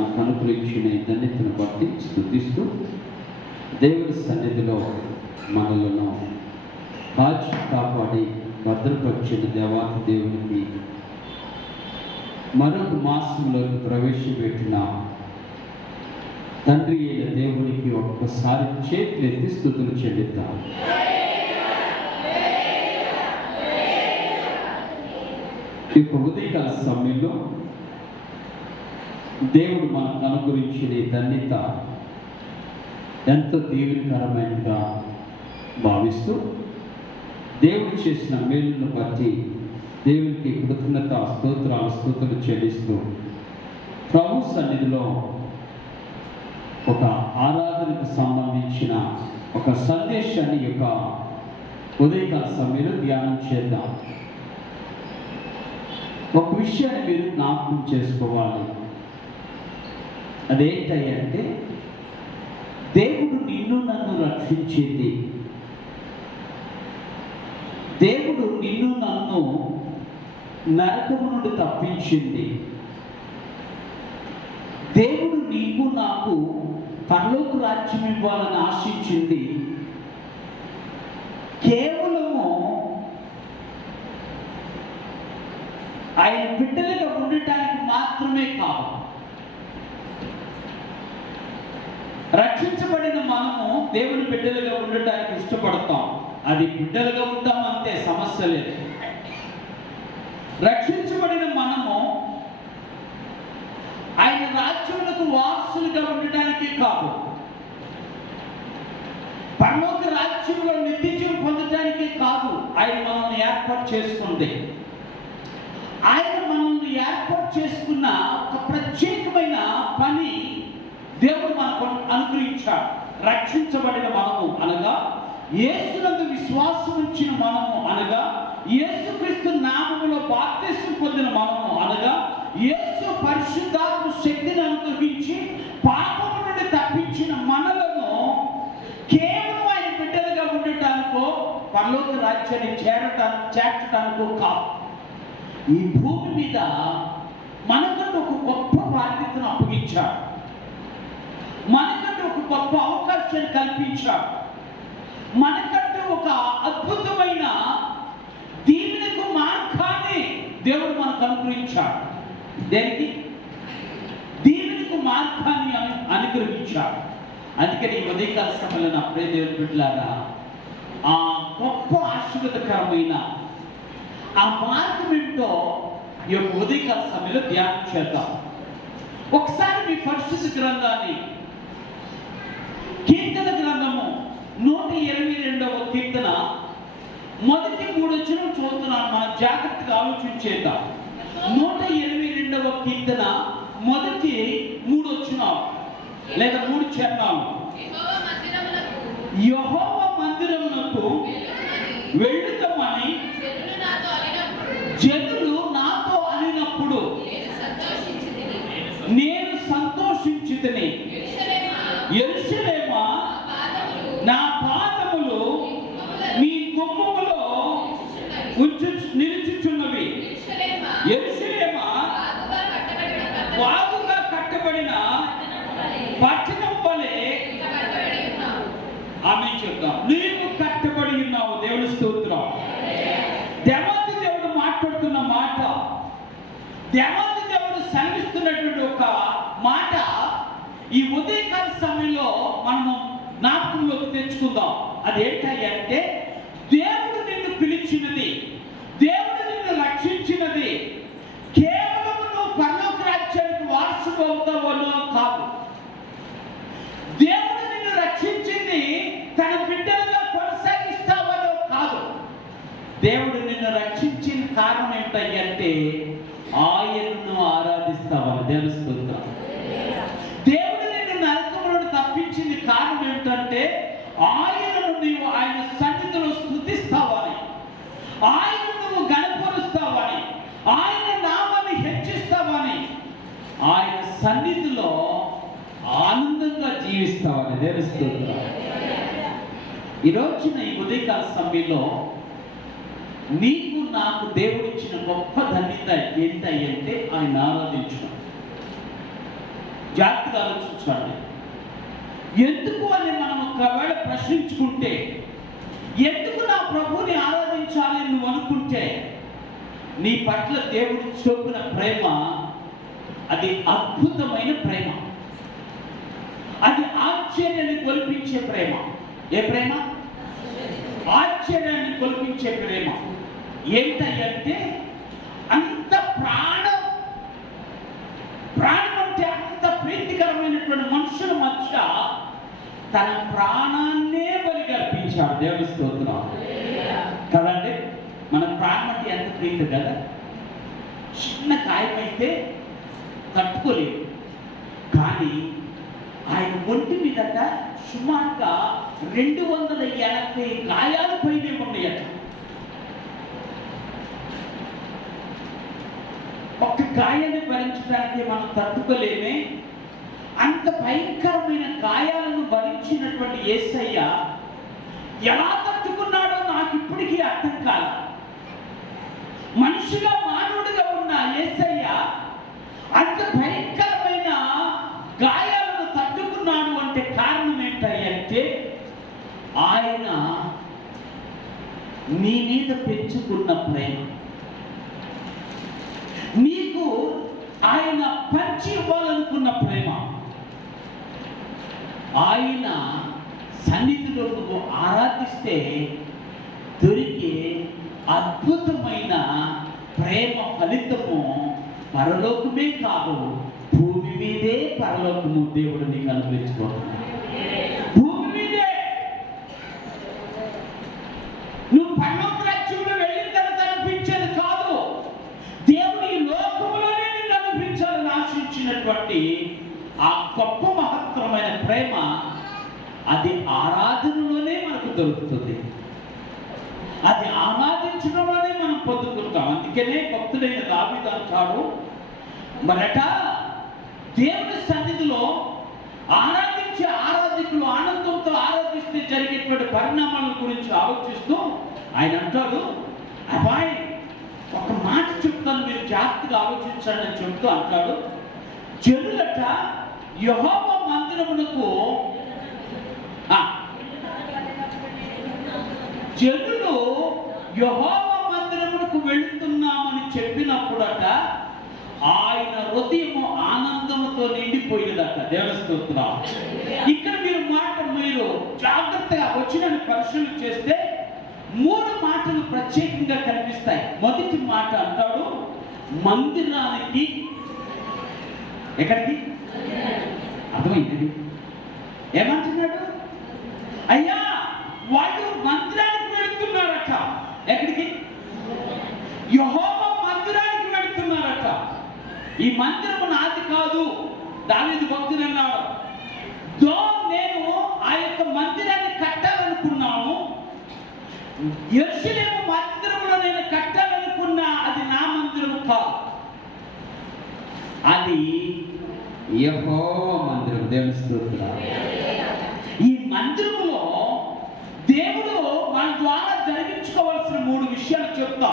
అనుగ్రహించిన ఈ ధన్యతను బట్టి స్తుతిస్తూ దేవుడి సన్నిధిలో మనలను కాచి కాపాడి భద్రపరిచిన దేవాది దేవునికి మరొక మాసంలోకి ప్రవేశపెట్టిన తండ్రి అయిన దేవునికి ఒక్కసారి చేతులెత్తి స్తుతులు చెల్లిద్దాం. ఈ ఉదయకాల సమయంలో దేవుడు మనకు అనుగ్రహించిన ధన్యత ఎంతో దీవెనకరమైనదిగా భావిస్తూ దేవుడు చేసిన మేలును బట్టి దేవునికి కృతజ్ఞత స్తుతులు చెల్లిస్తూ ప్రభు సన్నిధిలో ఒక ఆరాధనకు సంబంధించిన ఒక సందేశాన్ని యొక్క ఉదయకాల సమయంలో ధ్యానం చేద్దాం. ఒక విషయాన్ని మీరు జ్ఞాపకం చేసుకోవాలి. అదేంటంటే దేవుడు నిన్ను నన్ను రక్షించింది, దేవుడు నిన్ను నన్ను నరకము నుండి తప్పించింది, దేవుడు నీకు నాకు పరలోక రాజ్యం ఇవ్వాలని ఆశించింది కేవలము ఆయన బిడ్డలుగా ఉండటానికి మాత్రమే కాదు. రక్షించబడిన మనము దేవుని బిడ్డలుగా ఉండటానికి ఇష్టపడతాం. అది బిడ్డలుగా ఉంటాం అంతే, సమస్య లేదు. రక్షించబడిన మనము ఆయన రాజ్యములకు వారసులుగా ఉండటానికి కాదు, పరలోక రాజ్యంలో నిత్యజీవం పొందటానికి కాదు ఆయన మనల్ని ఏర్పాటు చేసుకుంది. ఆయన మనల్ని ఏర్పాటు చేసుకున్న ఒక ప్రత్యేకమైన పని దేవుడు మనకు అనుగ్రహించాడు. రక్షించబడిన మనము అనగా యేసునందు విశ్వాసం ఉంచిన మనము అనగా యేసుక్రీస్తు నామములో బాప్తిసం పొందిన మనము అనగా యేసు పరిశుద్ధాత్మ శక్తిని అనుగ్రహించి పాపము నుండి తప్పించిన మనలను కేవలం ఆయన బిడ్డలుగా ఉండటానికో పరలోక రాజ్యాన్ని చేర్చడానికో కాదు. ఈ భూమి మీద మనకంటూ ఒక గొప్ప బాధ్యతను అప్పగించాడు, మనకంటూ ఒక గొప్ప అవకాశాన్ని కల్పించాడు, మనకంటూ ఒక అద్భుతమైన దీవెనకు మార్గాన్ని దేవుడు మనకు అనుగ్రహించాడు. దేనికి? దీవెనకు మార్గాన్ని అనుగ్రహించాడు. అందుకని ఈ ఉదయకాల సమయంలో నా ప్రియ దేవుని బిడ్డలారా, ఆ గొప్ప ఆశీర్వాదకరమైన ఆ మార్గం ఏంటో ఈ యొక్క ఉదయకాల సమయంలో ధ్యానం చేద్దాం. ఒకసారి మీ పరిశుద్ధ గ్రంథాన్ని కీర్తన గ్రంథము 122వ కీర్తన మొదటి 3 వచనం చదువుతున్నాను. మనం జాగ్రత్తగా ఆలోచించేద్దాం. 122వ కీర్తన మొదటి 3 వచనాలు లేదా 3 చరణాలు. యెహోవా మందిరమునకు వెళ్ళుతామని జనులు నాతో అనినప్పుడు నేను సంతోషించితిని. యెరూషలేమా, నా పాదములు నీ గుమ్మములో నిలుచుచున్నవి. యెరూషలేమా, బాగుగా కట్టబడిన పట్టణం వలె ఆమె చెప్తాం, నీవు కట్టబడి ఉన్నావు. దేవుని స్తోత్రం. దేవాది దేవుడు మాట్లాడుతున్న మాట, దేవాది దేవుడు సెలవిస్తున్నటువంటి ఒక మాట ఈ ఉదయకాల సమయంలో మనము జ్ఞాపకంలోకి తెచ్చుకుందాం. అది ఏంటంటే దేవుడు నిన్ను పిలిచినది, దేవుడు నిన్ను రక్షించినది కేవలం నువ్వు పరలోక రాజ్యానికి వారసుడు అవుతావో కాదు. దేవుడు నిన్ను రక్షించింది తన బిడ్డలుగా కొనసాగిస్తావనో కాదు. దేవుడు నిన్ను రక్షించిన కారణం ఏంటంటే ఆయనను ఆరాధిస్తావని తెలుస్తుందా. దేవుడు నిన్ను నరకము నుండి తప్పించింది కారణం ఏమిటంటే ఆయనను నీవు ఆయన సన్నిధిలో స్తుతిస్తావని, ఆయన నువ్వు గణపరుస్తావని, ఆయన నామాన్ని హెచ్చిస్తావని, ఆయన సన్నిధిలో ఆనందంగా జీవిస్తావని తెలుస్తుందా. ఈ రోజున ఈ ఉదయకాల సమయంలో నీకు నాకు దేవుడిచ్చిన గొప్ప ధన్యత ఏంటంటే ఆయన ఆరాధించడం. జాగ్రత్తగా ఆలోచించండి. ఎందుకు అని మనం ఒకవేళ ప్రశ్నించుకుంటే, ఎందుకు నా ప్రభువుని ఆరాధించాలి నువ్వు అనుకుంటే, నీ పట్ల దేవుడు చూపిన ప్రేమ అది అద్భుతమైన ప్రేమ, అది ఆశ్చర్యాన్ని కొలిపించే ప్రేమ. ఏ ప్రేమ? ఆశ్చర్యాన్ని కొలిపించే ప్రేమ. ఏంటంటే అంత ప్రాణం అంటే అంత ప్రీతికరమైనటువంటి మనుషుల మధ్య తన ప్రాణాన్నే బలిగా అర్పించాడు. దేవుని స్తోత్రం కదండి. మన ప్రాణం అంటే ఎంత ప్రీతి కదా. చిన్న గాయమైతే తట్టుకోలేదు, కానీ ఆయన ఒంటి మీదట సుమారుగా 280 గాయాలు పైనే ఉన్నాయట. ఒక్క గాయాన్ని భరించడానికి మనం తట్టుకోలేమే. అంత భయంకరమైన గాయాలను భరించినటువంటి యేసయ్య ఎలా తట్టుకున్నాడో నాకు ఇప్పటికీ అర్థం కాదు. మనిషిగా మానవుడిగా ఉన్న యేసయ్య అంత భయంకరమైన గాయాలను తట్టుకున్నాడు అంటే కారణం ఏంటంటే ఆయన నీ మీద పెంచుకున్న ప్రేమ. నీకు ఆయన పంచి ఇవ్వాలనుకున్న ప్రేమ. ఆయన సన్నిధిలో నువ్వు ఆరాధిస్తే దొరికే అద్భుతమైన ప్రేమ ఫలితము పరలోకమే కాదు, భూమి మీదే పరలోకము దేవుడు నీకు అనుగ్రహించుకోవాలి. భూమి మీదే నువ్వు పరలోక రాజ్యంలో వెళ్ళిన తర్వాత అనిపించేది కాదు, దేవుడు ఈ లోకములోనే నిన్ను అనిపించాలని ఆశించినటువంటి ఆ గొప్ప మహత్తరమైన ప్రేమ అది ఆరాధనలోనే మనకు దొరుకుతుంది. అది ఆరాధించడంలోనే మనం పొందుకుంటాం. అందుకనే భక్తుడైన దావీదు అంటాడు, మరట దేవుని సన్నిధిలో ఆరాధించే ఆరాధికులు ఆనందంతో ఆరాధిస్తే జరిగేటువంటి పరిణామాల గురించి ఆలోచిస్తూ ఆయన అంటాడు, అబ్బాయి ఒక మాట చెప్తాను, మీరు జాగ్రత్తగా ఆలోచించండి అని చెప్తూ అంటాడు, జనులట యెహోవా మందిరమునకు జనులు యెహోవా మందిరమునకు వెళుతున్నామని చెప్పినప్పుడట ఆయన హృదయము ఆనందముతో నిండిపోయినదట. దేవుని స్తోత్రం. ఇక్కడ మీరు జాగ్రత్తగా వచ్చిన పరిశీలన చేస్తే 3 మాటలు ప్రత్యేకంగా కనిపిస్తాయి. మొదటి మాట అంటాడు, మందిరానికి. ఎక్కడికి? అర్థమైంది. ఏమంటున్నాడు? అయ్యా వాళ్ళు మందిరానికి వెళుతున్నారట. ఎక్కడికి? యెహోవా మందిరానికి వెళుతున్నారట. ఈ మందిరము నాది కాదు. దావీదు భక్తుడు అన్నాడు, నేను ఆ యొక్క మందిరాన్ని కట్టాలనుకున్నాను, యెరూషలేము మందిరములో నేను కట్టాలనుకున్నా, అది నా మందిరము కాదు, అది యెహోవా మందిరం. దేవుని స్తోత్రం. ఈ మందిరములో దేవుడు మన ద్వారా జరిగించుకోవాల్సిన 3 విషయాలు చెప్తా.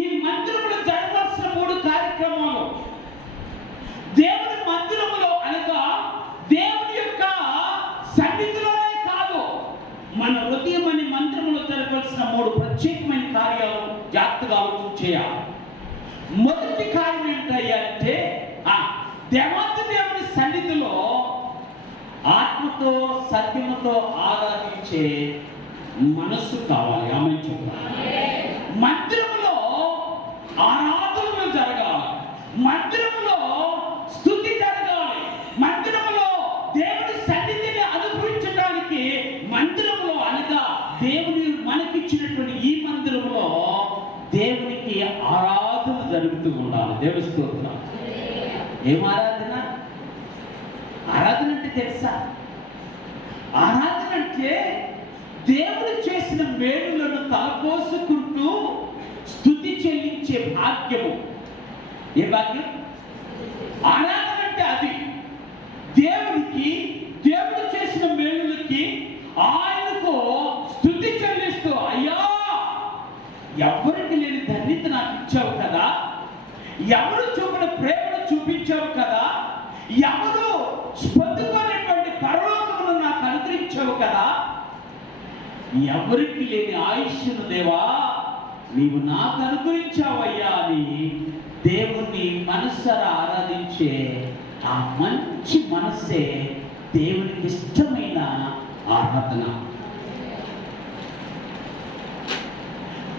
ఈ మందిరములో జరగవలసిన 3 కార్యక్రమాలు. దేవుని మందిరములో అనగా దేవుని యొక్క సన్నిధిలోనే కాదు, మన హృదయం అనే మందిరములో జరగవలసిన 3 ప్రత్యేకమైన కార్యాలు జాగ్రత్తగా ఆలోచన చేయాలి. మొదటి కార్యం ఏంటంటే దేవాతి దేవుని సన్నిధిలో ఆత్మతో సత్యముతో ఆరాధించే మనస్సు కావాలి. ఆమె చెప్పాలి. మందిరములో ఆరాధనలు జరగాలి, మందిరములో స్తుతి జరగాలి, మందిరములో దేవుని సన్నిధిని అనుభవించడానికి మందిరములో అనగా దేవుని మనకిచ్చినటువంటి ఈ మందిరములో దేవునికి ఆరాధన జరుగుతూ ఉండాలి. దేవుని స్తోత్రం. ఏం ఆరాధన? ఆరాధన అంటే తెలుసా? ఆరాధన అంటే దేవుడు చేసిన మేలులను తలపోసుకుంటూ స్తుతి చెల్లించే భాగ్యము. ఏ భాగ్యం? ఆరాధన అంటే అది. దేవుడికి, దేవుడు చేసిన మేలులకి ఆయనకు స్తుతి చెల్లిస్తూ, అయ్యా ఎవరికి లేని ధన్యత నాకు ఇచ్చావు కదా, ఎవరు చూపిన ప్రేమను చూపించావు కదా, ఎవరు పొందుకునేటువంటి పరలోకమును నాకు అనుగ్రహించావు కదా, ఎవరికి లేని ఆయుష్ను దేవా నీవు నాకు అనుగ్రహించావయ్యా అని దేవుణ్ణి మనస్సారా ఆరాధించే ఆ మంచి మనస్సే దేవునికి ఇష్టమైన ఆరాధన.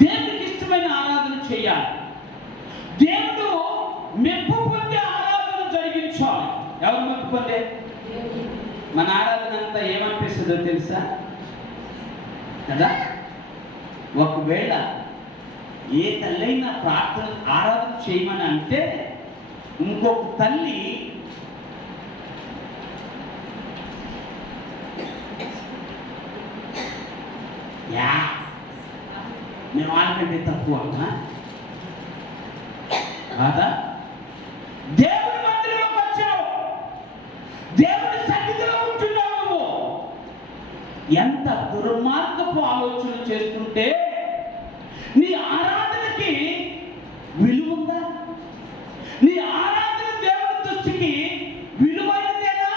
దేవునికి ఇష్టమైన ఆరాధన చేయాలి. దేవుడు మెప్పు పొందే ఆరాధన జరిగించాలి. ఎవరు మెప్పు పొందే? మన ఆరాధన అంతా ఏమనిపిస్తుందో తెలుసా కదా? ఒకవేళ ఏ తల్లైనా ప్రార్థన ఆరాధన చేయమని అంటే ఇంకొక తల్లి మేము వాళ్ళకంటే తక్కువ కాదా? దేవుడి మందిరంలోకి వచ్చావు, దేవుడి సన్నిధిలో ఉంటున్నావు, నువ్వు ఎంత దుర్మార్గపు ఆలోచన చేస్తుంటే నీ ఆరాధనకి విలువుందా? నీ ఆరాధన దేవుడి దృష్టికి విలువైనదేనా?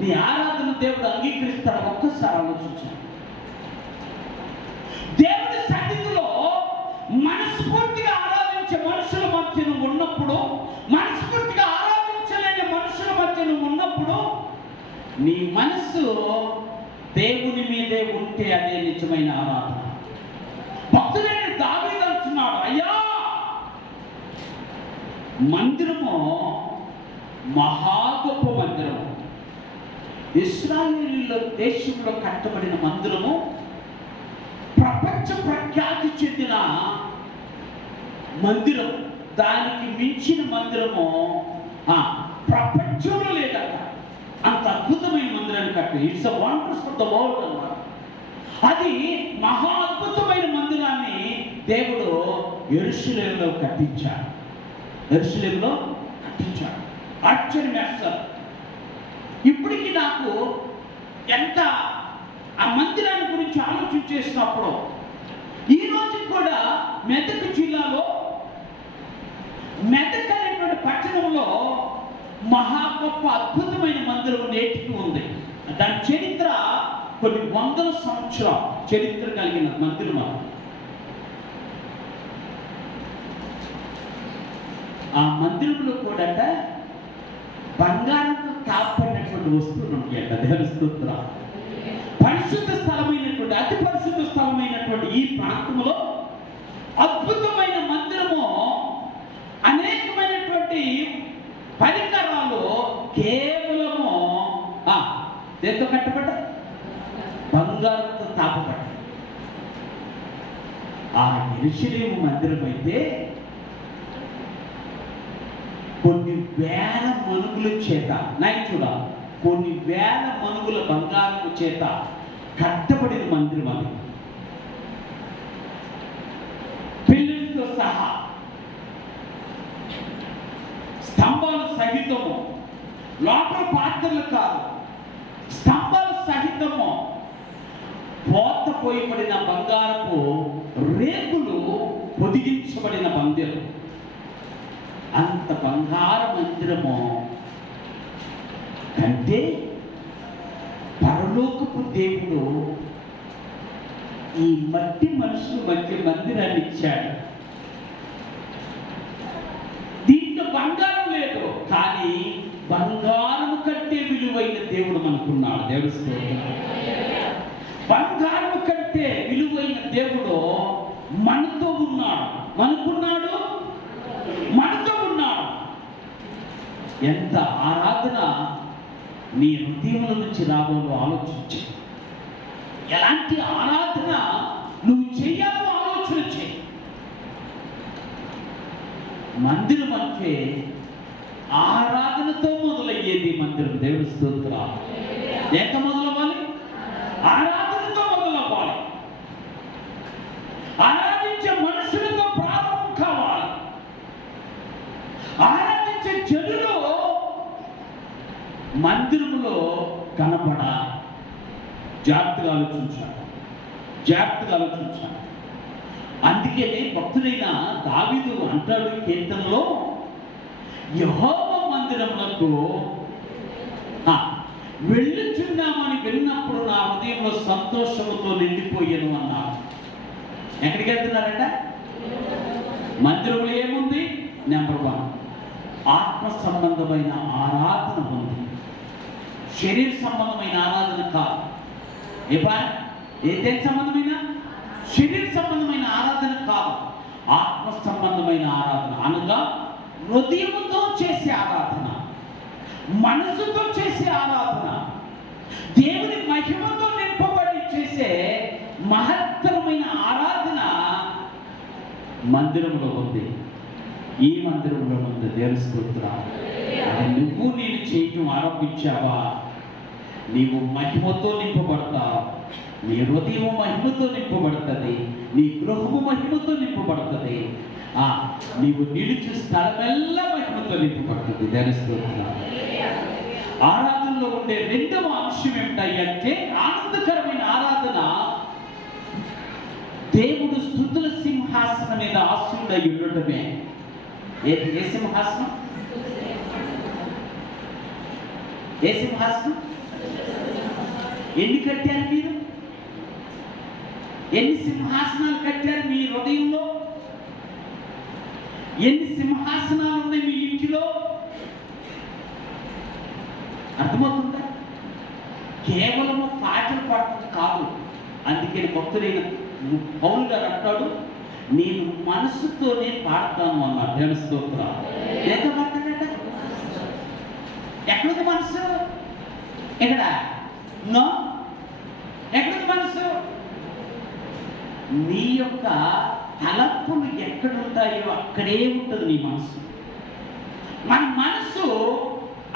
నీ ఆరాధన దేవుడు అంగీకరిస్తాడు? ఒక్కసారి ఆలోచించాను. దేవుడి సన్నిధిలో మనస్ఫూర్తిగా ఆరాధించే మనుషుల మధ్య నువ్వు ఉన్నప్పుడు, మనస్ఫూర్తిగా ఆరాధించలేని మనుషుల మధ్య నువ్వు ఉన్నప్పుడు నీ మనస్సు దేవుని మీదే ఉంటే అదే నిజమైన ఆరాధన. భక్తుడైన దావీదు అంటున్నాడు, అయ్యా మందిరము మహా గొప్ప మందిరము, ఇశ్రాయేలీయుల దేశంలో కట్టబడిన మందిరము, ప్రపంచ ప్రఖ్యాతి చెందిన మందిరం, దానికి మించిన మందిరము ప్రపంచంలో లేదట. అంత అద్భుతమైన మందిరాన్ని కట్టు. It's a wonders for the world అన్నమాట. అది మహా అద్భుతమైన మందిరాన్ని దేవుడు యెరూషలేములో కట్టించాడు. యెరూషలేములో కట్టించాడు. ఆశ్చర్యం వేస్తారు. ఇప్పటికి నాకు ఎంత ఆ మందిరాన్ని గురించి ఆలోచన చేసినప్పుడు, ఈ రోజు కూడా మెదక్ జిల్లాలో మెదక్ అనేటువంటి పట్టణంలో మహా గొప్ప అద్భుతమైన మందిరం నేటికి ఉంది. దాని చరిత్ర కొన్ని వందల సంవత్సరాల చరిత్ర కలిగిన మందిరం. ఆ మందిరంలో కూడా బంగారంతో తాపడినటువంటి వస్తువులు ఉంటాయట. దేవుని స్తోత్రం. పరిశుద్ధ స్థలమైనటువంటి, అతి పరిశుద్ధ స్థలమైనటువంటి ఈ ప్రాంతంలో అద్భుతమైన మందిరము, అనేకమైనటువంటి పరికరాలు కేవలము దేంతో కట్టబడ్డాయి? బంగారంతో తాపబడ్డాయి. ఆ యెరూషలేము మందిరం అయితే కొన్ని వేల మనుగుల చేత, నాకు చూడాలి, కొన్ని వేల మనుగుల బంగారము చేత కట్టబడిన మందిరం అది. పిల్లలతో సహా స్తంభాలు సహితము, లోపల పాత్రలు కాదు, స్తంభాలు సహితము పోత పోయబడిన బంగారపు రేకులు పొదిగించబడిన మందిరం. అంత బంగార మందిరము కంటే పరలోకపు దేవుడు ఈ మట్టి మనుషుల మధ్య మందిరాన్ని ఇచ్చాడు. దీంట్లో బంగారం లేదు, కానీ బంగారం కంటే విలువైన దేవుడు మనకున్నాడు. దేవుడు స్తోత్రం. బంగారం కంటే విలువైన దేవుడు మనతో ఉన్నాడు, మనకున్నాడు, మనతో ఉన్నాడు. ఎంత ఆరాధన నీ హృదయముల నుంచి రావాలో ఆలోచించు. ఎలాంటి ఆరాధన నువ్వు చేయాలో ఆలోచన చేయి. మందిరం అంటే ఆరాధనతో మొదలయ్యేది మందిరం. దేవుడి స్తోత్రం. ఎంత మొదలవ్వాలి? ఆరాధనతో మొదలవ్వాలి. ఆరాధించే మనుషులతో ప్రారంభం కావాలి. ఆరాధించే జనులు మందిరములో కనపడాలి. జాగ్రత్తగా ఆలోచించాలి, జాగ్రత్తగా ఆలోచించాలి. అందుకే భక్తుడైన దావీదు అంటాడు కీర్తనలో, యెహోవా మందిరములకు వెళ్ళుచున్నామని విన్నప్పుడు నా హృదయంలో సంతోషముతో నిండిపోయాను అన్నాడు. ఎక్కడికి వెళ్తున్నారట? మందిరంలో ఏముంది? నెంబర్ 1, ఆత్మ సంబంధమైన ఆరాధన ఉంది. శరీర సంబంధమైన ఆరాధన కాదు. దేని సంబంధమైన? శరీర సంబంధమైన ఆరాధన కాదు, ఆత్మ సంబంధమైన ఆరాధన. అనగా హృదయముతో చేసే ఆరాధన, మనసుతో చేసే ఆరాధన, దేవుని మహిమతో నింపబడి చేసే మహత్తరమైన ఆరాధన మందిరంలో ఉంది. ఈ మందిరంలో ఉంది. దేవుని స్తోత్రం. అది నువ్వు నేను చేయటం ఆరంభించావా, నీవు మహిమతో నింపబడతావు. నీ హృదయము మహిమతో నింపబడుతుంది, నీ గృహము మహిమతో నింపబడుతుంది, నీవు నిలుచు స్థలమెల్లా మహిమతో నింపబడుతుంది. దేవుని స్తోత్రం. ఆరాధనలో ఉండే రెండవ అంశం ఏమిటంటే ఆనందకరమైన ఆరాధన. దేవుడు స్తుతుల సింహాసనం మీద ఆసీనుడై ఉండటమే. ఏ సింహాసనం? ఏ సింహాసనం? ఎన్ని కట్టారు మీరు? ఎన్ని సింహాసనాలు కట్టారు మీ హృదయంలో? ఎన్ని సింహాసనాలు ఉన్నాయి మీ ఇంటిలో? అర్థమవుతుందా? కేవలము పాటలు పాడటం కాదు. అందుకే భక్తుడైన పౌలు గారు అంటాడు, నేను మనసుతోనే పాడతాను అన్నాడు. దేవుని స్తోత్రం. ఎంత పాడతాడట? ఎక్కడుంది మనసు? ఎక్కడ? ఎక్కడుంది మనసు? నీ యొక్క తలపులు ఎక్కడుంటాయో అక్కడే ఉంటుంది నీ మనసు. మన మనసు,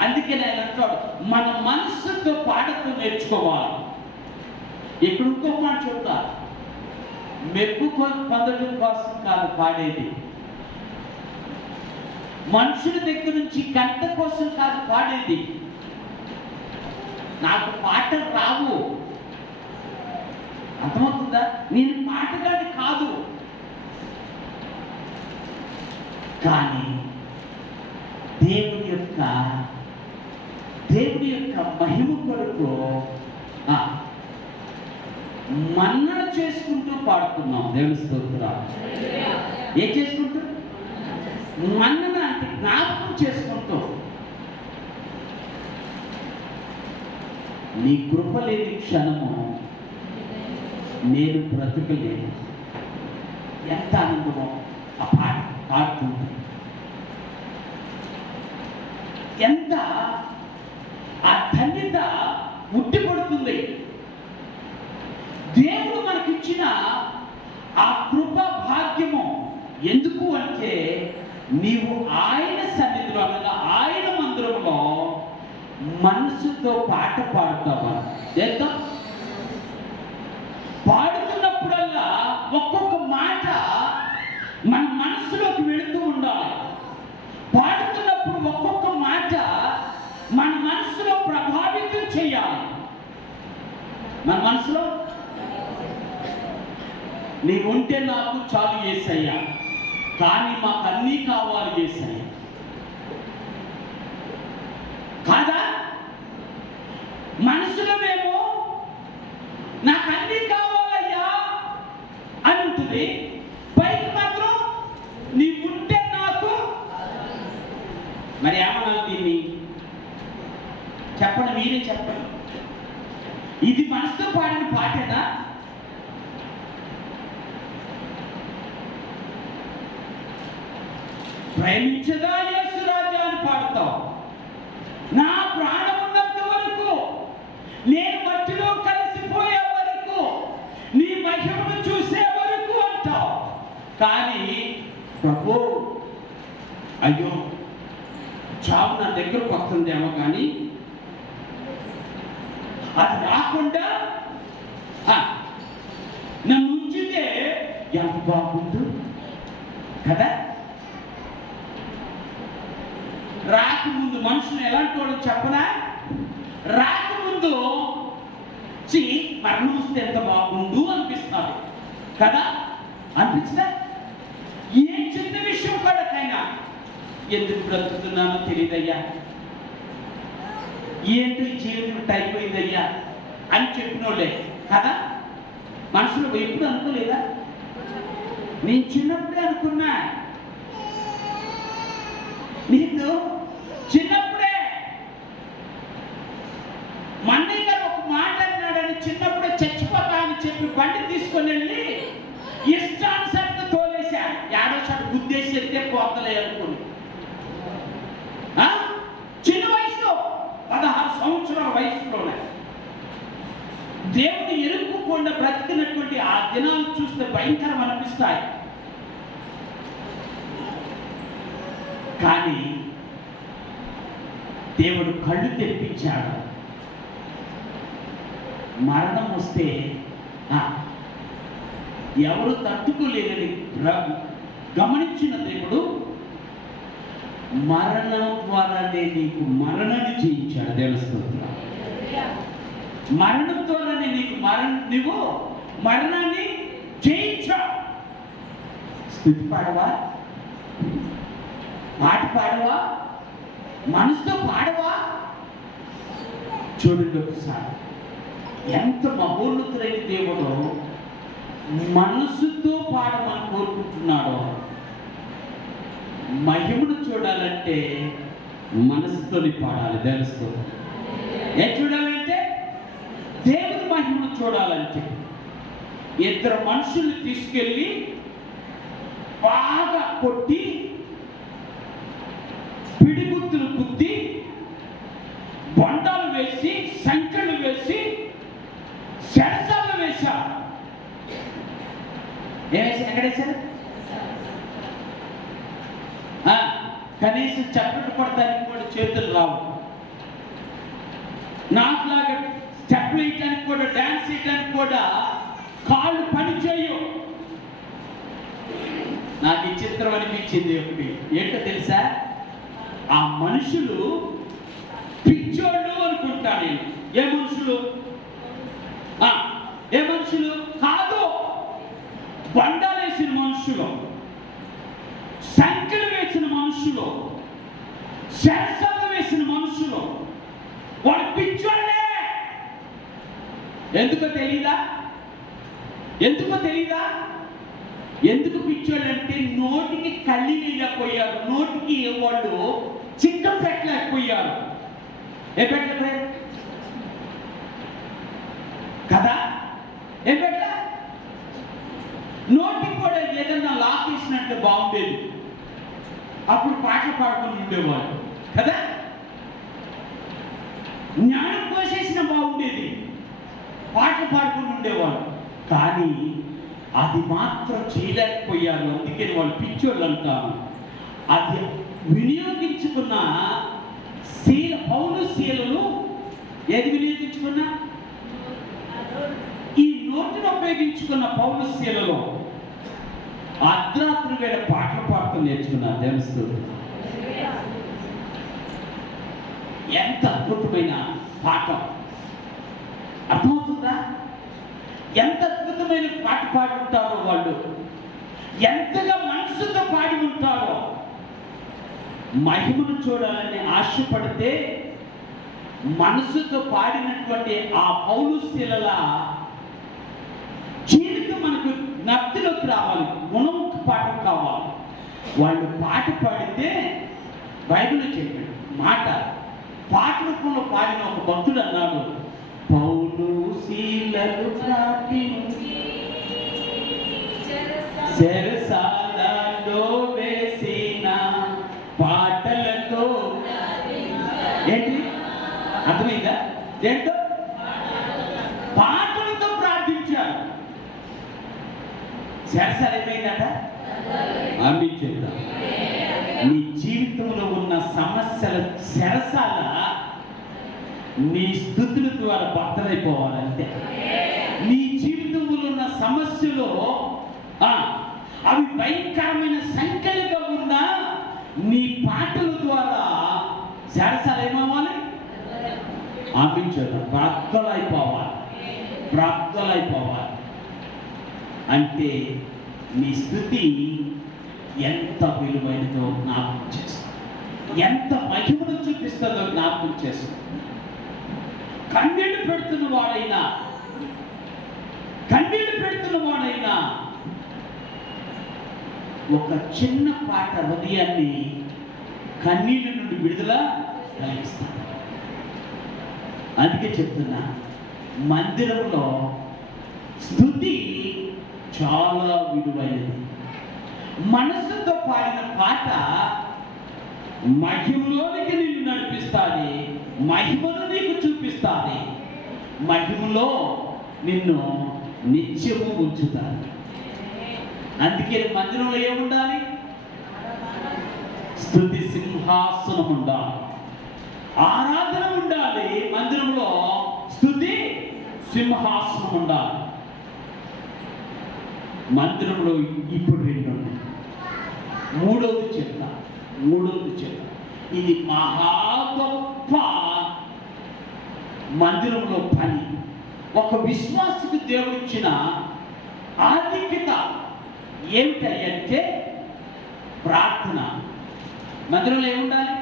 అందుకే నేను అంటాడు, మన మనసుతో పాడుతూ నేర్చుకోవాలి. ఇప్పుడు ఇంకో మాట చెప్తా, మెప్పు పొందడం కోసం కాదు పాడేది. మనుషుల దగ్గర నుంచి గంట కోసం కాదు పాడేది. నాకు పాటలు రావు, అర్థమవుతుందా? నేను పాటగాడి కాదు, కానీ దేవుని యొక్క మహిమ కొరకు మన్నన చేసుకుంటూ పాడుతున్నాం. దేవుని స్తోత్రం. ఏం చేసుకుంటూ? మన్నన అంటే జ్ఞాపకం చేసుకుంటూ. నీ కృప లేని క్షణము నేను బ్రతకలేను. ఎంత ఆనందమో ఆ పాట పాడుతుంది. ఎంత ఆ ధన్యత ఉట్టిపడుతుంది. దేవుడు మనకిచ్చిన ఆ కృప భాగ్యము ఎందుకు అంటే నీవు ఆయన సన్నిధిలో అనగా ఆయన మందిరంలో మనసుతో పాట పాడుతావా? ఎంత పాడుతున్నప్పుడల్లా ఒక్కొక్క మాట మన మనసులోకి వెళుతూ ఉండాలి. పాడుతున్నప్పుడు ఒక్కొక్క మాట మన మనసులో ప్రభావితం చేయాలి. మన మనసులో నీవుంటే నాకు చాలు యేసయ్యా, కానీ మాకు అన్నీ కావాలి యేసయ్యా, కాదా? మనసులో మేము నాకు అన్నీ కావాలయ్యా అని ఉంటుంది, పైకి మాత్రం నీవుంటే నాకు. మరి ఏమన్నా దీన్ని చెప్పండి, మీరే చెప్పండి. ఇది మనసుతో పాడిన పాటేనా? ప్రేమించదా యేసు రాజా అని పాడతావు. నా ప్రాణం ఉన్నంత వరకు, నేను మట్టిలో కలిసిపోయే వరకు, నీ మహిమను చూసే వరకు అంటావు. కానీ ప్రభు, అయ్యో చావు నా దగ్గరకు వస్తుందేమో, కానీ అది రాకుండా నన్ను ఉంచితే ఎంత బాగుండు కదా. రాకముందు మనుషులు ఎలాంటి వాళ్ళు చెప్పనా? రాకముందు మరణం వస్తే ఎంత బాగుండు అనిపిస్తారు కదా. అనిపించదా? ఏ చిన్న విషయం పడకైనా ఎందుకు బ్రతుకుతున్నానో తెలియదయ్యా, ఏంటో ఈ జీవితం అయిపోయిందయ్యా అని చెప్పినోళ్ళే కదా. మనసులో ఎప్పుడు అనుకోలేదా? నేను చిన్నప్పుడే అనుకున్నా, నీకు చిన్నప్పుడే మన్నయ్య గారు ఒక మాట అన్నాడని చిన్నప్పుడే చచ్చిపోతా అని చెప్పి బండి తీసుకొని వెళ్ళి ఇష్టానుసారంగా తోలేశా. ఏడో చాటు గుద్దేసి ఎత్తే పోతలే అనుకుని చిన్న వయసులో 16 సంవత్సరాల వయసులోనే దేవుని ఎరుక్కోకుండా బ్రతికినటువంటి ఆ దినాలు చూస్తే భయంకరం అనిపిస్తాయి. కానీ దేవుడు కళ్ళు తెరిపించాడు. మరణం వస్తే ఎవరు తట్టుకోలేదని గమనించిన దేవుడు మరణం ద్వారానే నీకు మరణాన్ని జయించాడు. తెలుస్తుంది, మరణం ద్వారానే నీకు నువ్వు మరణాన్ని జయించావు. స్తుతి పాడవా, పాట పాడవా, మనసుతో పాడవా? చూడండి ఒకసారి ఎంత మహోన్నతులైన దేవుడు మనసుతో పాడమని కోరుకుంటున్నాడో. మహిమను చూడాలంటే మనసుతోని పాడాలి. తెలుస్తుంది, ఏం చూడాలంటే దేవుని మహిమను చూడాలంటే ఇద్దరు మనుషుల్ని తీసుకెళ్ళి బాగా కొట్టి పిడిగుత్తులు గుద్ది బొండాలు వేసి సంఖ్యలు వేసి శరసాలు వేశారు. ఏమేసి ఎక్కడేశారు? కనీసం చప్పట్లు కొడతానికి కూడా చేతులు రావు. నాకులాగా స్టెప్లు వేయడానికి కూడా, డాన్స్ వేయడానికి కూడా కాళ్ళు పని చేయు. నాకు ఈ చిత్రం అనిపించింది ఒకటి. ఏంటో తెలుసా? ఆ మనుషులు పిచ్చోళ్ళు అనుకుంటా నేను. ఏ మనుషులు? ఏ మనుషులు కాదు, బండాలేసిన మనుషులు, సంఖ్యలు వేసిన మనుషులు, శరసాలు వేసిన మనుషులు. వాళ్ళు పిచ్చోళ్ళే. ఎందుకో తెలీదా? ఎందుకు పిచ్చోళ్ళు అంటే నోటికి కళ్ళి వేయలేకపోయారు, నోటికి వాళ్ళు చిక్కం పెట్టలేకపోయారు. ఏ పెట్టలేకపోయారు కదా? ఏం పెట్టలే? నోటికి కూడా ఏదన్నా లాకేసినట్టు బాగుండేది, అప్పుడు పాటలు పాడుకొని ఉండేవాళ్ళు కదా. జ్ఞానం కోసేసిన బాగుండేది, పాటలు పాడుకొని ఉండేవాళ్ళు. కానీ అది మాత్రం చేయలేకపోయారు. అందుకని వాళ్ళు పిచ్చోళ్ళు అంటారు. అది వినియోగించుకున్న పౌలు శీలలు ఏది వినియోగించుకున్నా, ఈ నోటిని ఉపయోగించుకున్న పౌలు శీలలో అర్ధరాత్రి వేళ పాటలు పాడుతూ నేర్చుకున్నారు. తెలుస్తుంది, ఎంత అద్భుతమైన పాఠం. అర్థమవుతుందా? ఎంత అద్భుతమైన పాట పాడి ఉంటారో వాళ్ళు, ఎంతగా మనసుతో పాడి ఉంటారో. మహిమను చూడాలని ఆశపడితే మనసుతో పాడినటువంటి ఆ పౌలు శీలల జీవితం మనకు జ్ఞప్తిలోకి రావాలి, గుణముఖ పాఠం కావాలి. వాళ్ళు పాట పాడితే బైబిల్ చెప్పాడు మాట, పాట రూపంలో పాడిన ఒక భక్తుడు అన్నాడు, పౌలు శీలలు చెరసాలలో వేసిన పాటలతో. ఏంటి అర్థమైందా? ఏంటో పాటలతో ప్రార్థించారు. శరసాలు ఏమైందట? అందించేద్దాం. నీ జీవితంలో ఉన్న సమస్యల శరసాల నీ స్తుతుల ద్వారా బద్దలైపోవాలంటే. నీ జీవితంలో ఉన్న సమస్యలో అవి భయంకరమైన సంఖ్యలుగా ఉన్నా నీ పాటల ద్వారా శరసాలు ఏమవ్వాలి? ఆపించేద్దాం. ప్రాప్తలైపోవాలి. అంటే నీ స్థుతి ఎంత విలువైనదో జ్ఞాపకం చేస్తాం. ఎంత మహిమను చూపిస్తుందో జ్ఞాపకం చేసుకో. కన్నీళ్లు పెడుతున్న వాడైనా ఒక చిన్న పాట హృదయాన్ని కన్నీళ్ళ నుండి విడుదల కలిగిస్తాడు. అందుకే చెప్తున్నా, మందిరంలో స్తుతి చాలా విలువైనది. మనసుతో పాడిన పాట మహిమలోనికి నిన్ను నడిపిస్తాది, మహిమను నీకు చూపిస్తాది, మహిమలో నిన్ను నిత్యము ఉంచుతాది. అందుకే మందిరంలో ఏముండాలి? స్తుతి సింహాసనం ఉండాలి, ఆరాధన ఉండాలి. మందిరంలో స్తుతి సింహాసనం ఉండాలి. మందిరంలో ఇప్పుడు రెండు ఉన్నాయి. మూడవది చెప్తా. ఇది మహా గొప్ప మందిరంలో పని. ఒక విశ్వాసకు దేవుడిచ్చిన ఆధిక్యత ఏమిటంటే ప్రార్థన. మందిరంలో ఏముండాలి?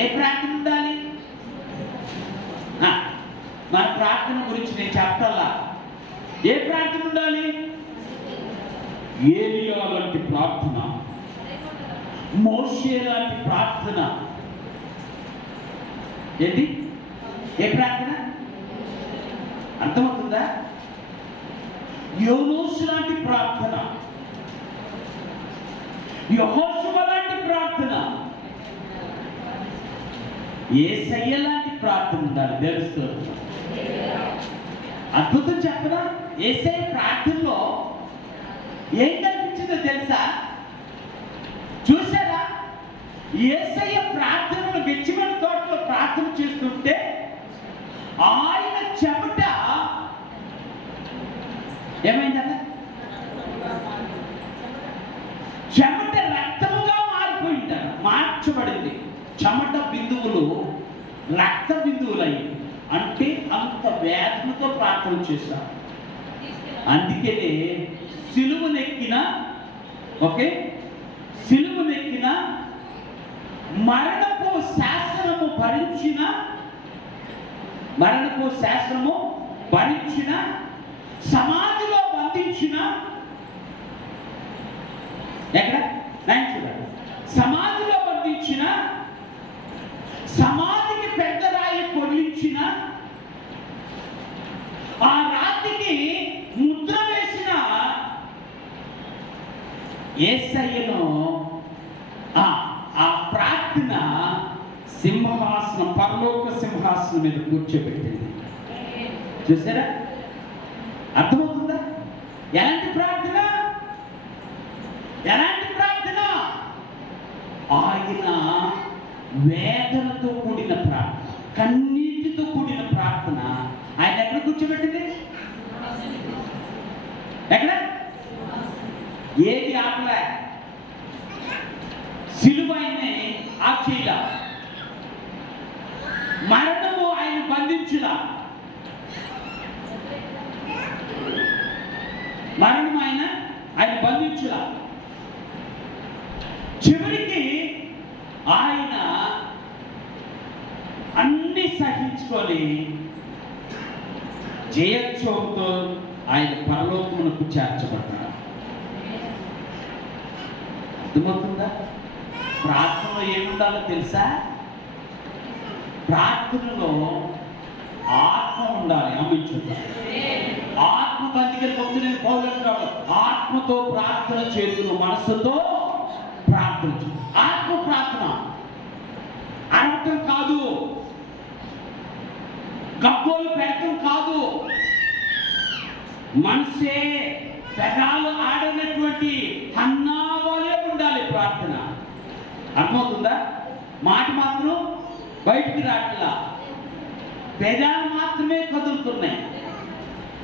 ఏ ప్రార్థన ఉండాలి? మన ప్రార్థన గురించి నేను చెప్పాలా? ఏ ప్రార్థన ఉండాలి? ఏలియా లాంటి ప్రార్థన, మోషే లాంటి ప్రార్థన. ఏంటి? ఏ ప్రార్థన? అర్థమవుతుందా? యోనోసు లాంటి ప్రార్థన, యెహోషువ లాంటి ప్రార్థన, యేసయ్య లాంటి ప్రార్థన ఉండాలి. తెలుస్తుంది. అద్భుతం చెప్పదా? యేసయ్య ప్రార్థనలో ఏం కనిపించిందో తెలుసా? చూసారా? యేసయ్య ప్రార్థనలు గెచ్చిమని తోటలో ప్రార్థన చేస్తుంటే ఆయన చెమట ఏమైందట? చెమట రక్తముగా మారిపోయిందట, మార్చబడింది. చెమట బిందువులు రక్త బిందువులయ్యి, అంటే అంత వేదనతో ప్రార్థన చేశారు. అందుకనే సిలువనెక్కిన మరణపు శాసనము భరించిన సమాధిలో బంధించిన సమాధిలో బంధించిన, సమాధికి పెద్ద రాయి పొడిలించిన, ఆ రాతికి ముద్ర వేసిన యేసయ్యను ఆ ప్రార్థన సింహాసనం, పరలోక సింహాసనం మీద కూర్చోబెట్టింది. చూసారా? అర్థమవుతుందా? ఎలాంటి ప్రార్థన? ఆయన వేదనతో కూడిన ప్రార్థన, కన్నీటితో కూడిన ప్రార్థన ఆయన ఎక్కడ కూర్చోబెట్టింది? ఎక్కడ? ఏది ఆపలే, సిలువ ఆయన్ని ఆఫ్ చేయలా, మరణము ఆయన బంధించులా, మరణం ఆయన బంధించులా. చివరికి ఆయన అన్ని సహించుకొని జయోత్సవంతో ఆయన పరలోకమునకు చేర్చబడ్డాడు. అర్థమవుతుందా? ప్రార్థనలో ఏముండాలో తెలుసా? ప్రార్థనలో ఆత్మ ఉండాలి. అమ్మించుండాలి. ఆత్మకు అందుకని భక్తులు పౌలు అంటాడు, ఆత్మతో ప్రార్థన చేతులు, మనస్సుతో ప్రార్థన. ఆత్మ ప్రార్థన అర్థం కాదు, గబ్బోలు పెడతం కాదు, మనసే పెదాలు ఆడినటువంటి అన్నావాలే ఉండాలి ప్రార్థన. అర్థమవుతుందా? మాట మాత్రం బయటికి రాట్లా, పెదాలు మాత్రమే కదులుతున్నాయి.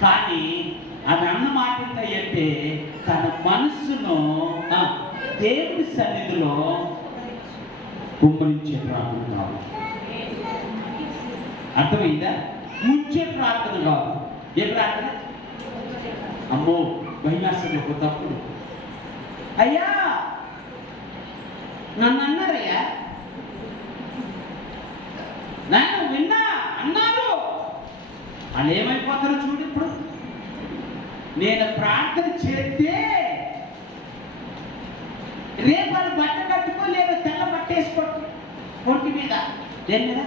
కానీ అది అన్న మాట ఏంటంటే తన మనస్సును దేవుని సన్నిధిలో కుమ్మరించే ప్రార్థన కాదు. అర్థమైందా? ముంచే ప్రార్థన కాదు. ఏ ప్రార్థన? అమ్మో భయమేస్తుంది తప్పుడు. అయ్యా నన్ను అన్నారయ్యా, నేను విన్నా అన్నారు. వాళ్ళు ఏమైపోతారో చూడు. ఇప్పుడు నేను ప్రార్థన చేస్తే రేపు వాళ్ళు బట్ట కట్టుకోలేదు, తెల్ల బట్ట వేసుకోండి ఒంటి మీద. దేని మీద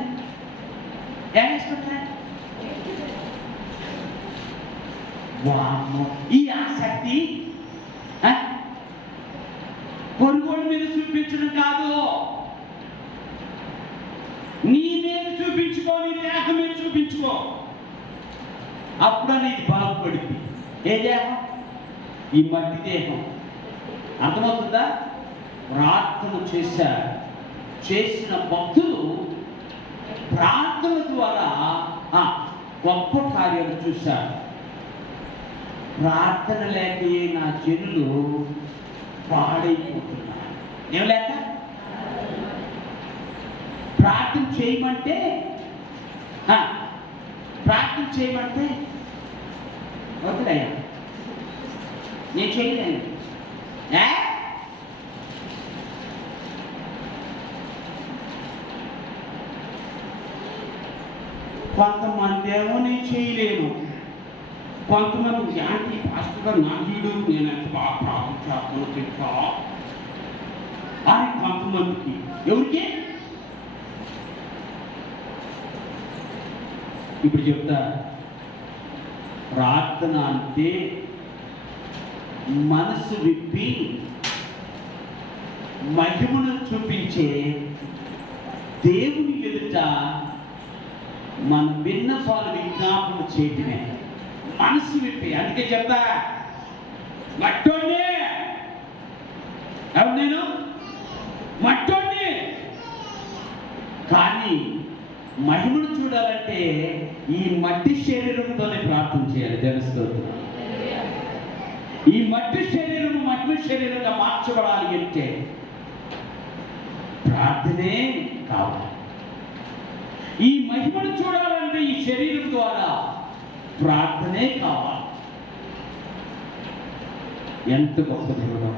ఏం వేసుకుంటారా? వామ్మో, ఈ ఆసక్తి పొరుగుడు మీద చూపించడం కాదు, నీ మీద చూపించుకో, నీ దేహం మీద చూపించుకో. అప్పుడు అనేది బాగుపడింది. ఏ దేహం? ఈ మట్టి దేహం. అర్థమవుతుందా? ప్రార్థన చేశారు. చేసిన భక్తులు ప్రార్థన ద్వారా గొప్ప కార్యాలు చూశారు. ప్రార్థన లేకయే నా జనులు పాడైపోతున్నారు. ఏం లేక? ప్రార్థన చేయమంటే వద్దులయ్యా, నేను చేయలేను. కొంతమంది ఏమో నేను చేయలేను, కొంతమంది యాంటీ పాస్టర్గా నాయుడు నేను ఎంత బాగా ప్రార్థించాను తెలుసా అని కొంతమందికి. ఎవరికి? ఇప్పుడు చెప్తా, ప్రార్థన అంటే మనసు విప్పి మహిమను చూపించే దేవుని ఎదుట మన విన్నపాలు విజ్ఞాపన చేయటమే మనసు విప్పి. అందుకే చెప్తా, మట్టోడిని ఎవరు? నేను మట్టోడిని. కానీ మహిమను చూడాలంటే ఈ మట్టి శరీరంతోనే ప్రార్థన చేయాలి. తెలుస్తుంది, ఈ మట్టి శరీరం మహిమ శరీరంగా మార్చబడాలి అంటే ప్రార్థనే కావాలి. ఈ మహిమను చూడాలంటే ఈ శరీరం ద్వారా ప్రార్థనే కావాలి. ఎంత గొప్ప దేవుడు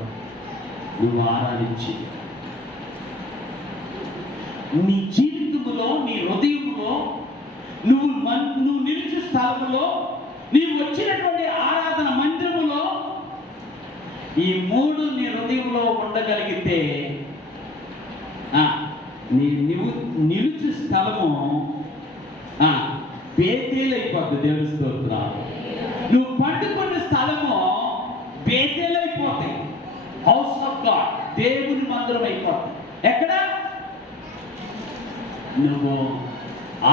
నువ్వు ఆరాధించి నీ జీవితంలో, నీ హృదయంలో, నువ్వు నిలిచే స్థలంలో, నీవు వచ్చినటువంటి ఆరాధన మందిరములో ఈ మూడు నీ హృదయంలో ఉండగలిగితే నీవు నిలిచే స్థలము బేతేలైపోద్ది. దేవుని స్తోత్రాలు. నువ్వు పండుకున్న స్థలము బేతేలైపోతాయి. హౌస్ ఆఫ్ గాడ్, దేవుని మందిరం అయిపోతుంది. ఎక్కడ? నువ్వు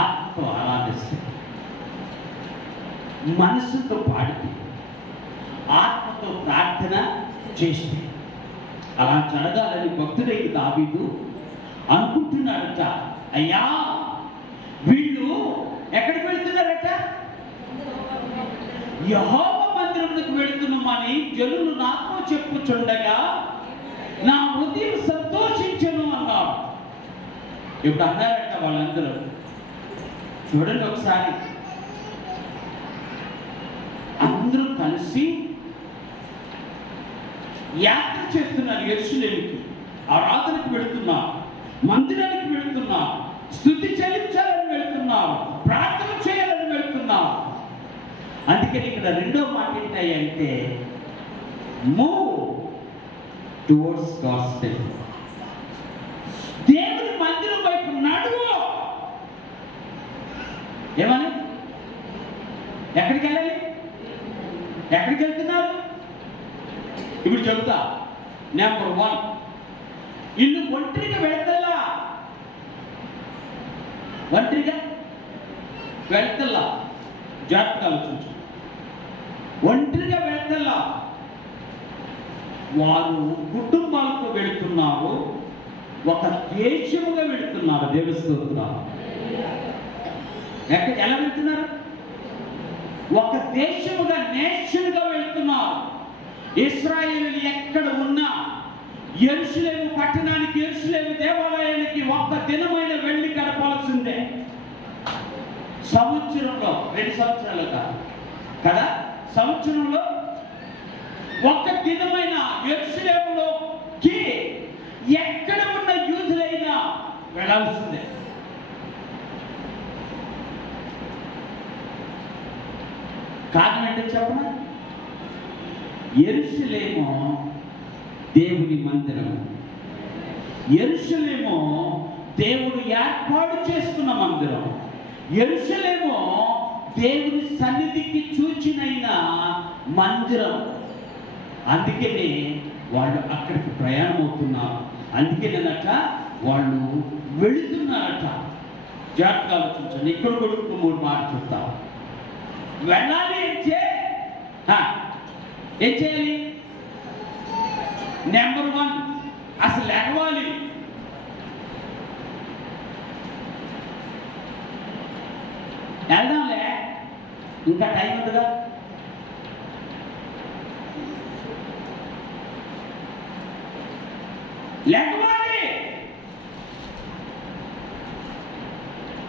ఆత్మతో ఆరాధిస్తే, మనసుతో పాడితే, ఆత్మతో ప్రార్థన చేస్తే అలా జరగాలని భక్తుడైన దావీదు అనుకుంటున్నాడట. అయ్యా, వీళ్ళు ఎక్కడికి వెళ్తున్నారట? యెహోవా మందిరమునకు వెళుతున్నామని జనులు నాతో చెప్పుచుండగా నా హృదయం సంతోషించను అన్నాడు. ఇప్పుడు అన్నారట వాళ్ళందరూ. చూడండి ఒకసారి, అందరూ కలిసి యాత్ర చేస్తున్నారు. యెరూషలేముకి ఆరాధనకు వెళుతున్నారు, మందిరానికి వెళుతున్నారు, స్తుతి చెల్లించాలని వెళుతున్నారు, ప్రార్థన చేయాలని వెళుతున్నారు. అందుకని ఇక్కడ రెండో మాట ఏంటంటే మూవ్ టువర్డ్స్ గాడ్స్ టెంపుల్. దేవుని మందిరం వైపు నడువు. ఏమని? ఎక్కడికి వెళ్ళాలి? ఎక్కడికి వెళ్తున్నారు? ఇప్పుడు చెబుతా. నెంబర్ 1, ఇల్లు ఒంటరిగా వెళ్తల్లా. ఒంటరిగా వెళ్తల్లా. జాగ్రత్తగా ఆలోచించు. ఒంటరిగా వెళ్తల్లా. వారు కుటుంబాలతో వెళుతున్నారు, ఒక దేశముగా వెళుతున్నారు. దేవుని స్తోత్రం. ఎలా వెళ్తున్నారు? ఒక దేశముగా, నేషన్గా వెళ్తున్నారు. ఇశ్రాయేలు ఎక్కడ ఉన్నా యెరూషలేము పట్టణానికి, యెరూషలేము దేవాలయానికి ఒక్క దినమైన వెళ్ళి గడపాల్సిందే. సంవత్సరంలో 2 సంవత్సరాలు కదా, సంవత్సరంలో ఒక్క దినమైన యెరూషలేములోకి ఎక్కడ ఉన్న యూదులైనా వెళ్ళాల్సిందే. కారణం ఏంటో చెప్పనా? యెరూషలేము దేవుని మందిరం, యెరూషలేము దేవుడు ఏర్పాటు చేసుకున్న మందిరం, యెరూషలేము దేవుని సన్నిధికి సూచనైన మందిరం. అందుకనే వాళ్ళు అక్కడికి ప్రయాణం అవుతున్నారు. అందుకేనట వాళ్ళు వెళుతున్నారట. జాగ్రత్తగా ఆలోచించండి. ఇక్కడ కూడా 3 మాటలు చూస్తాం. వెళ్ళాలి అంటే ఏం చేయాలి? నెంబర్ 1 అసలు లెగవాలి. వెళ్దాంలే, ఇంకా టైం ఉందిగా. లెగవాలి.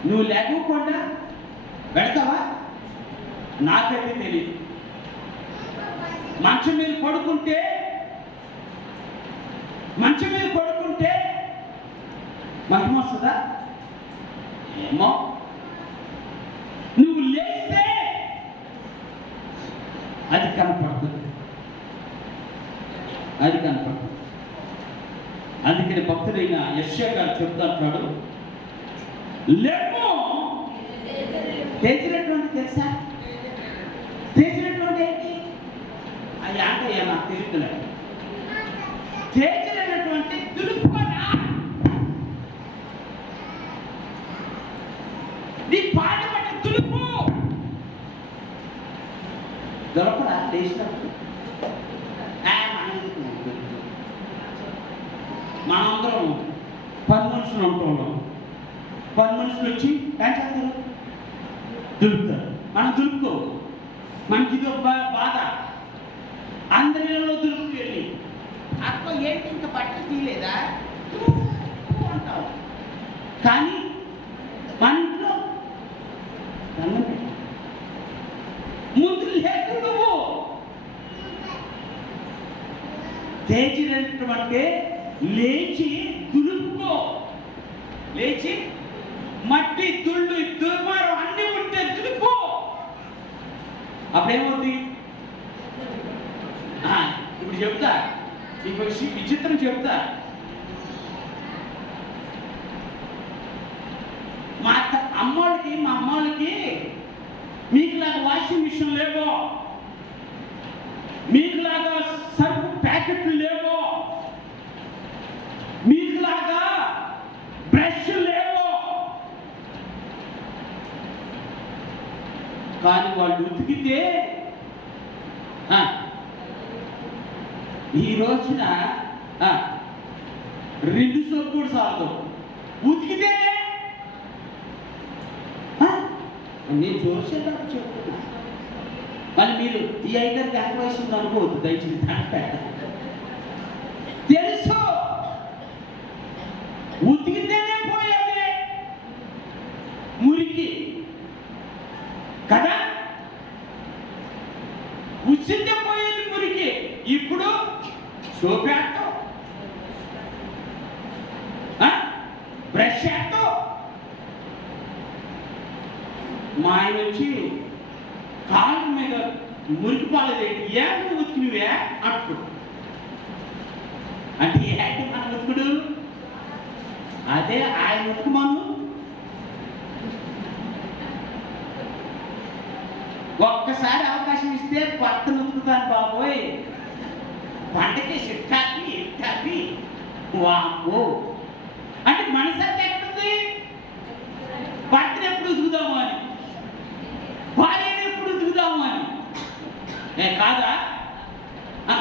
నువ్వు లేకపోకుండా వెళ్తావా? నాకైతే తెలియదు. మంచం మీద పడుకుంటే మహిమ వస్తుందా? ఏమో. నువ్వు లేస్తే అది కనపడుతుంది. అందుకని భక్తుడైన యెషయా గారు చెప్తాడు, లెమ్ము. తెచ్చినటువంటి తెలుసా? తెచ్చినటువంటి ఏంటి? అది అంటే నాకు తెలుపుతున్నాడు. తెచ్చినటువంటి దులుపుకోరా. నీ పాట పట్టి దులుపు. దొరకడా లేచినప్పుడు? మనందరం 10 మనుషులు ఉంటున్నాం. 10 మనుషులు వచ్చి ఏం చేస్తారు? దులుపుతారు. మనం దులుపుకో. మనకి ఇది ఒక బాధ. అందరిలో దులుపు వెళ్ళి అక్క ఏంటి ఇంకా బట్టలు తీయలేదా అంటావు. కానీ మన ఇంట్లో ముందు లేదు. నువ్వు తేజినటువంటి లేచి దులుపుకో. లేచి మట్టి దుళ్ళు దుర్మారం అన్ని ఉంటే దులుపు. అప్పుడేమవుతుంది? ఇప్పుడు చెప్తా, ఇప్పుడు విచిత్రం చెప్తా. మా అమ్మోళ్ళకి మీకులాగా వాషింగ్ మిషన్ లేవో, మీకులాగా సర్ఫ్ ప్యాకెట్లు లేవో, మీకులాగా బ్రష్ లేవో. కానీ వాళ్ళు ఉతికితే ఈ రోజున 2 సోపు కూడా సాలదు. ఉతికితేనే నేను చూసేటప్పుడు చెప్తున్నా. మళ్ళీ మీరు ఈ 5 ఎంత వయసు ఉంది అనుకోవద్దు దయచేసి. తెలుసు, ఉతికితేనే పోయేది మురికి కదా. ఉచితే పోయేది మురికి. ఇప్పుడు సోప్ వేస్తావు, బ్రష్ వేస్తావు. మా ఆయన వచ్చి కాళ్ళ మీద మురికి పాలేదేంటి, ఏంటి ఉతికినవే అంటు. అంటే ఏంటి మన ఉతుకుడు? అదే ఆయన ఉతుకుమాను. ఒక్కసారి అవకాశం ఇస్తే భర్తను ఉతుకుతాను బాబోయ్. పంటకి సిట్టాపి వామ్మో. అంటే మనసు అంటే ఎక్కడుంది? భర్తను ఎప్పుడు ఉతుకుదాము అని, భార్యను ఎప్పుడు ఉతుకుదాము అని. కాదా?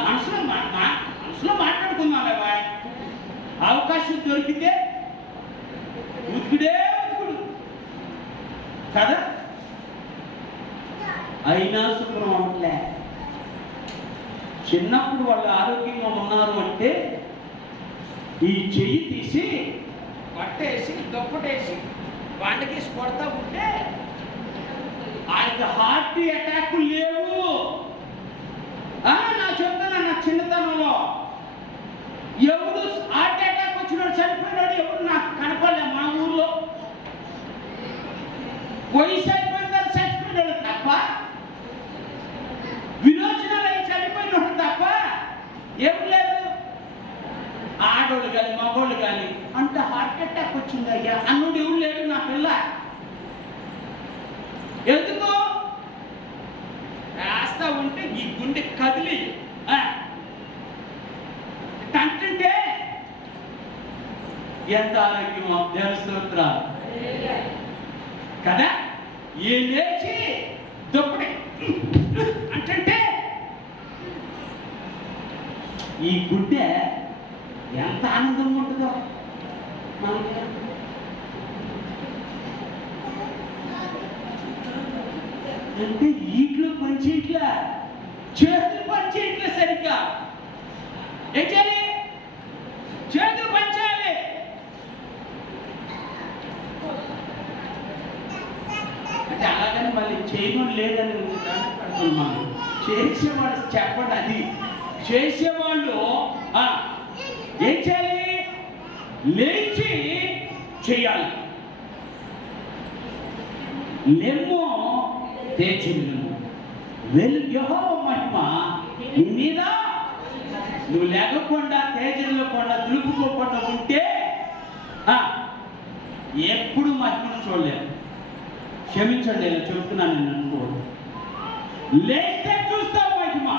మనసులో మాట్లాడుకుందాం లేవా? అవకాశం దొరికితే ఉతుకుడే ఉతుకుడు కదా. అయినా శుభ్రం అవట్లే. చిన్నప్పుడు వాళ్ళు ఆరోగ్యంగా ఉన్నారు అంటే ఈ చెయ్యి తీసి పట్టేసి దుప్పటేసి వాళ్ళకేసి కొడతా ఉంటే ఆయనకి హార్ట్ అటాక్ లేవు. నా చెప్తాను, నా చిన్నతనంలో ఎవడు హార్ట్ అటాక్ వచ్చినాడు చనిపోయినాడు ఎవడు నాకు కనపడలే మా ఊర్లో. వయసు అయిపోయిన చచ్చిపోయినాడు తప్ప అటాక్ వచ్చింది అయ్యా అన్నుడు ఎవరు లేడు నా పిల్ల. ఎందుకు రాస్తా ఉంటే ఈ గుండె కదిలి అంటుంటే ఎంత ఆరోగ్యమో దేవుని స్తోత్రాలు కదా. ఏ లేచి దొప్పటి అంటే ఈ గుడ్డె ఎంత ఆనందంగా ఉంటుందో మనకి. అంటే ఈట్లు పనిచేయట్లా, చేతులు పనిచేయట్లే సరిగ్గా. ఏం చేయాలి? చేతులు పనిచేయాలి. అంటే అలాగని మళ్ళీ చేయడం లేదని పడుతున్నాను. చేసేవాడు చెప్పండి, అది చేసేవాళ్ళు ఏం చేయాలి? లేచి చేయాలి. లెమ్మో తేజులను వెలుగు యెహోవా మహిమ నీ మీద. నువ్వు లేకపోకుండా తేజంలోకుండా దులుపుకోకుండా ఉంటే ఎప్పుడు మహిమను చూడలేవు. క్షమించండి, నేను చెప్తున్నాను, నేను అనుకోడు. లేస్తే చూస్తావు మహిమ,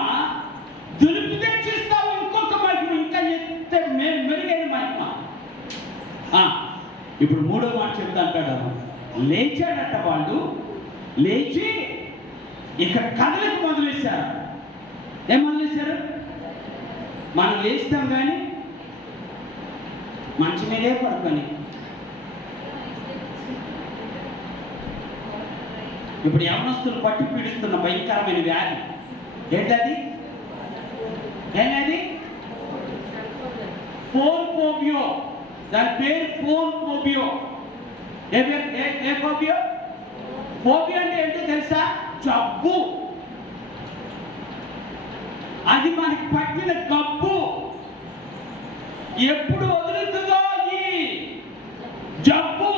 దులిపితే చూస్తావు ఇంకొక మహిమ, ఇంకా ఎంత మెరుగైన మహిమ. ఇప్పుడు మూడో మాట చెప్తా అంటాడు. లేచాడట వాళ్ళు, లేచి ఇక కథలకు మొదలేశారు. ఏం మొదలేశారు? మనం లేస్తాం కానీ మంచి మీదే పడుకొని. ఇప్పుడు యవనస్తులు పట్టి పీడిస్తున్న భయంకరమైన వ్యాధి ఏంటది? ఏనది? Phone phobia. దాని పేరు ఫోన్ ఫోబియో. ఏ ఫోబియో? ఫోబియో అంటే ఏంటో తెలుసా? జబ్బు. అది మనకి పట్టిన గబ్బు. ఎప్పుడు వదులుతుందో ఈ జబ్బు.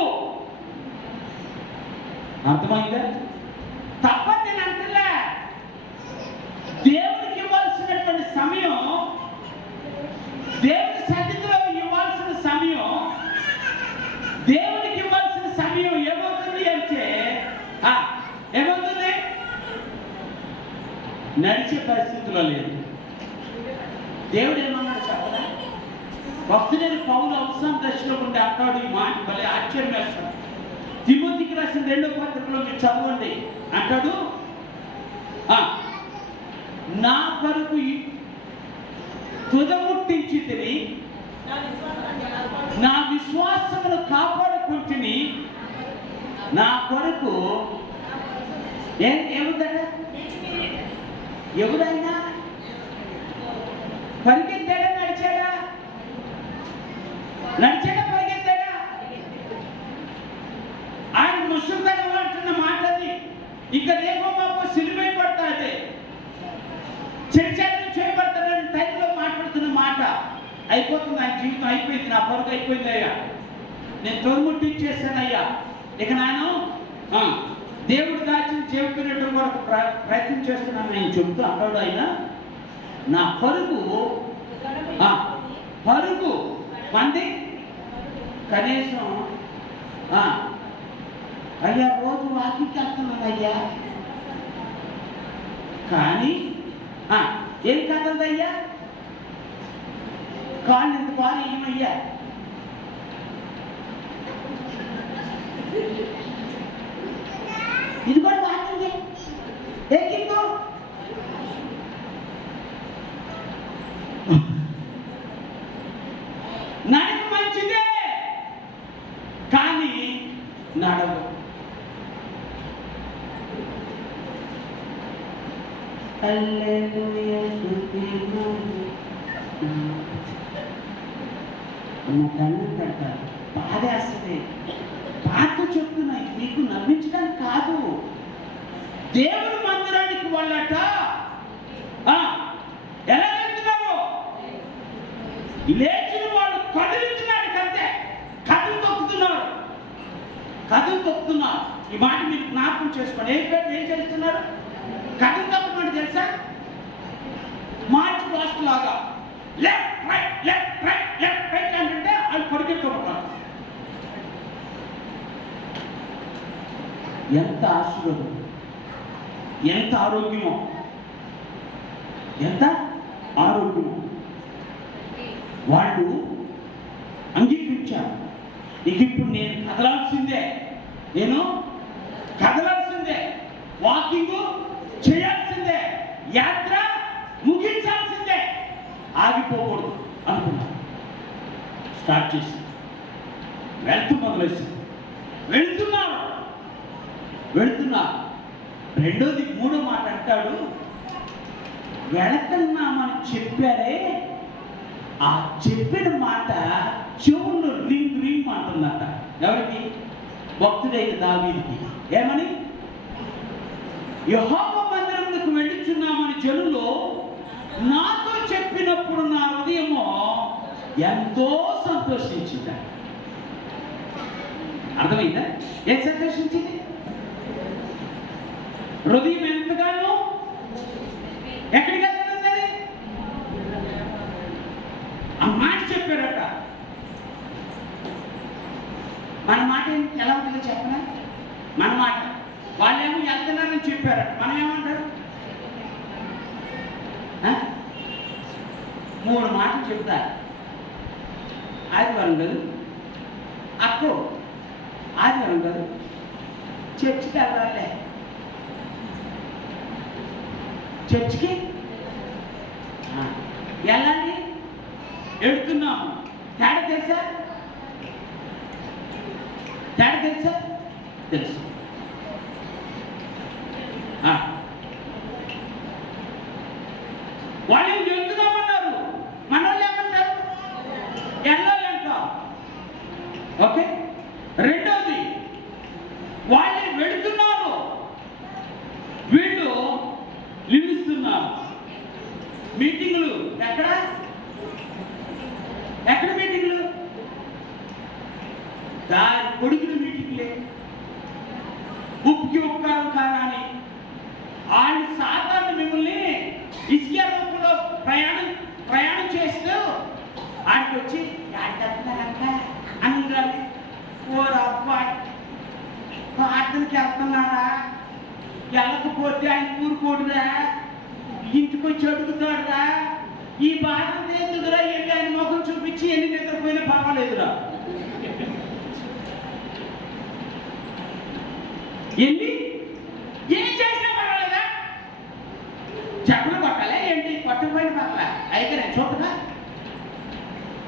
అర్థమైందా? తప్పని నేను అంటలే. దేవుడికి ఇవ్వాల్సినటువంటి సమయం, దేవుడి సన్నిధిలో ఇవ్వాల్సిన సమయం, దేవుడికి ఇవ్వాల్సిన సమయం ఏమవుతుంది అంటే ఏమవుతుంది? నడిచే పరిస్థితిలో లేదు. దేవుడు ఏమన్నాడు చెప్పదా? భక్తుడైన పౌలు అవసరం దశలో ఉండే అంటాడు ఈ మాట. భలే ఆశ్చర్యం వేస్తాడు. తిమోతికి రాసిన 2వ పత్రికలో మీరు చదవండి. అంటాడు, నా కొరకు తుదముట్టించి తిని నా విశ్వాసమును కాపాడుకుంటుని నా కొరకు ఏముందట? ఎవరైనా పరిగెత్తాడా? నడిచాడా? పరిగెత్తాడా? ఆయన ముసుగుతనం అంటున్న మాట అది. ఇక రేపో మాపో సిలువై పడతాది, చర్చలు చేయబడతాడని టైంలో మాట్లాడుతున్న మాట. అయిపోతుంది, ఆయన జీవితం అయిపోయింది, నా పరుగు అయిపోయింది అయ్యా, నేను తోముట్టించేసానయ్యా, ఇక నేను దేవుడు దాచిన చేరుకునేట వరకు ప్రయత్నం చేస్తున్నాను నేను చెప్తూ అంటాడు ఆయన. నా పరుగు మంది కనీసం అయ్యా రోజు వాకింగ్కి వెళ్తున్నాను అయ్యా, కానీ ఏం కదలదయ్యా, కాళ్ళు ఎంత బాగా ఏమయ్యా, ఇది కూడా వాకింగ్ ఎక్కిందో నడక మంచిదే కానీ నడవు. కన్ను పెడతారు, బాధేస్తుంది. పాత చెప్తున్నాయి మీకు నవ్వించడానికి కాదు. దేవుని మందిరానికి వాళ్ళట ఎలా వెళ్తున్నారు? లేచిన వాళ్ళు కదులుతున్నారు కంటే, కథలు తొక్కుతున్నారు. ఈ మాట మీరు జ్ఞాపకం చేసుకోండి. ఏం చేస్తున్నారు? కథలు తొక్కమంటే తెలుసా? మార్చ్ పాస్ట్ లాగా లెఫ్ట్ రైట్ అంటే వాళ్ళు పరిగెత్తుకుంటారు. ఎంత ఆశీర్వాదం, ఎంత ఆరోగ్యమో, ఎంత ఆరోగ్యమో. వాళ్ళు అంగీకరించారు. ఇక ఇప్పుడు నేను కదలాల్సిందే, నేను కదలాల్సిందే, వాకింగ్ చేయాల్సిందే, యాత్ర ముగించాల్సిందే, ఆగిపోకూడదు అనుకున్నాను. స్టార్ట్ చేసి మొదలేసి వెళుతున్నారు. రెండోది మూడో మాట అంటాడు, వెళుతున్నామని చెప్పారే, ఆ చెప్పిన మాట చెవుల్లో రింగ్ రింగ్ అంటుందట. ఎవరికి? భక్తుడైన దావీదుకి. ఏమని? యెహోవా మందిరమునకు వెళ్ళుచున్నామని జనులు నాతో చెప్పినప్పుడు నా హృదయము ఎంతో సంతోషించింది. అర్థమైందా? ఏం సంతోషించింది? హృదయం ఎంతగానో ఎక్కడికి వెళ్తున్నది? ఆ మాట చెప్పారట. మన మాట ఎలా ఉంటుందో చెప్పనా? మన మాట వాళ్ళేమో వెళ్తున్నారని చెప్పారట, మనం ఏమంటారు? 3 మాటలు చెప్తారు. ఆదివారం కాదు అక్కో, ఆదివారం కాదు చర్చికి వెళ్ళాలే, చర్చికి వెళ్ళాలి, వెళ్తున్నాము. తేడా తెలుసా? తెలుసు. వాళ్ళు వెళ్తున్నామన్నారు, మన వాళ్ళు ఏమంటారు? వెళ్ళాలి అంటాం. ఓకే. రెండోది, వాళ్ళు వెళుతున్నారు, వీళ్ళు నిలుస్తున్నారు. మీటింగులు ఎక్కడ మీటింగులు? దాని కొడుకుల మీటింగ్లే. ఉప్పుకి ఉపకారం కాదని వాళ్ళు సాధారణ మిమ్మల్ని ఇసుక రూపంలో ప్రయాణం చేస్తూ ఆడికి వచ్చి అని ప్రార్థనకి వెళ్తున్నారా, వెళ్ళకపోతే ఆయన ఊరుకోడురా, ఇంటికి వచ్చి అడుగుతాడురా, ఈ బాధ ఎందుకురా, వెళ్ళి ఆయన ముఖం చూపించి ఎన్ని నిద్రపోయినా పర్వాలేదురా, వెళ్ళి ఏం చేసినా పర్వాలేదా, చెప్పలు కొట్టాలి ఏంటి, కొట్టకపోయిన పర్వాలే, అయితే నేను చూడగా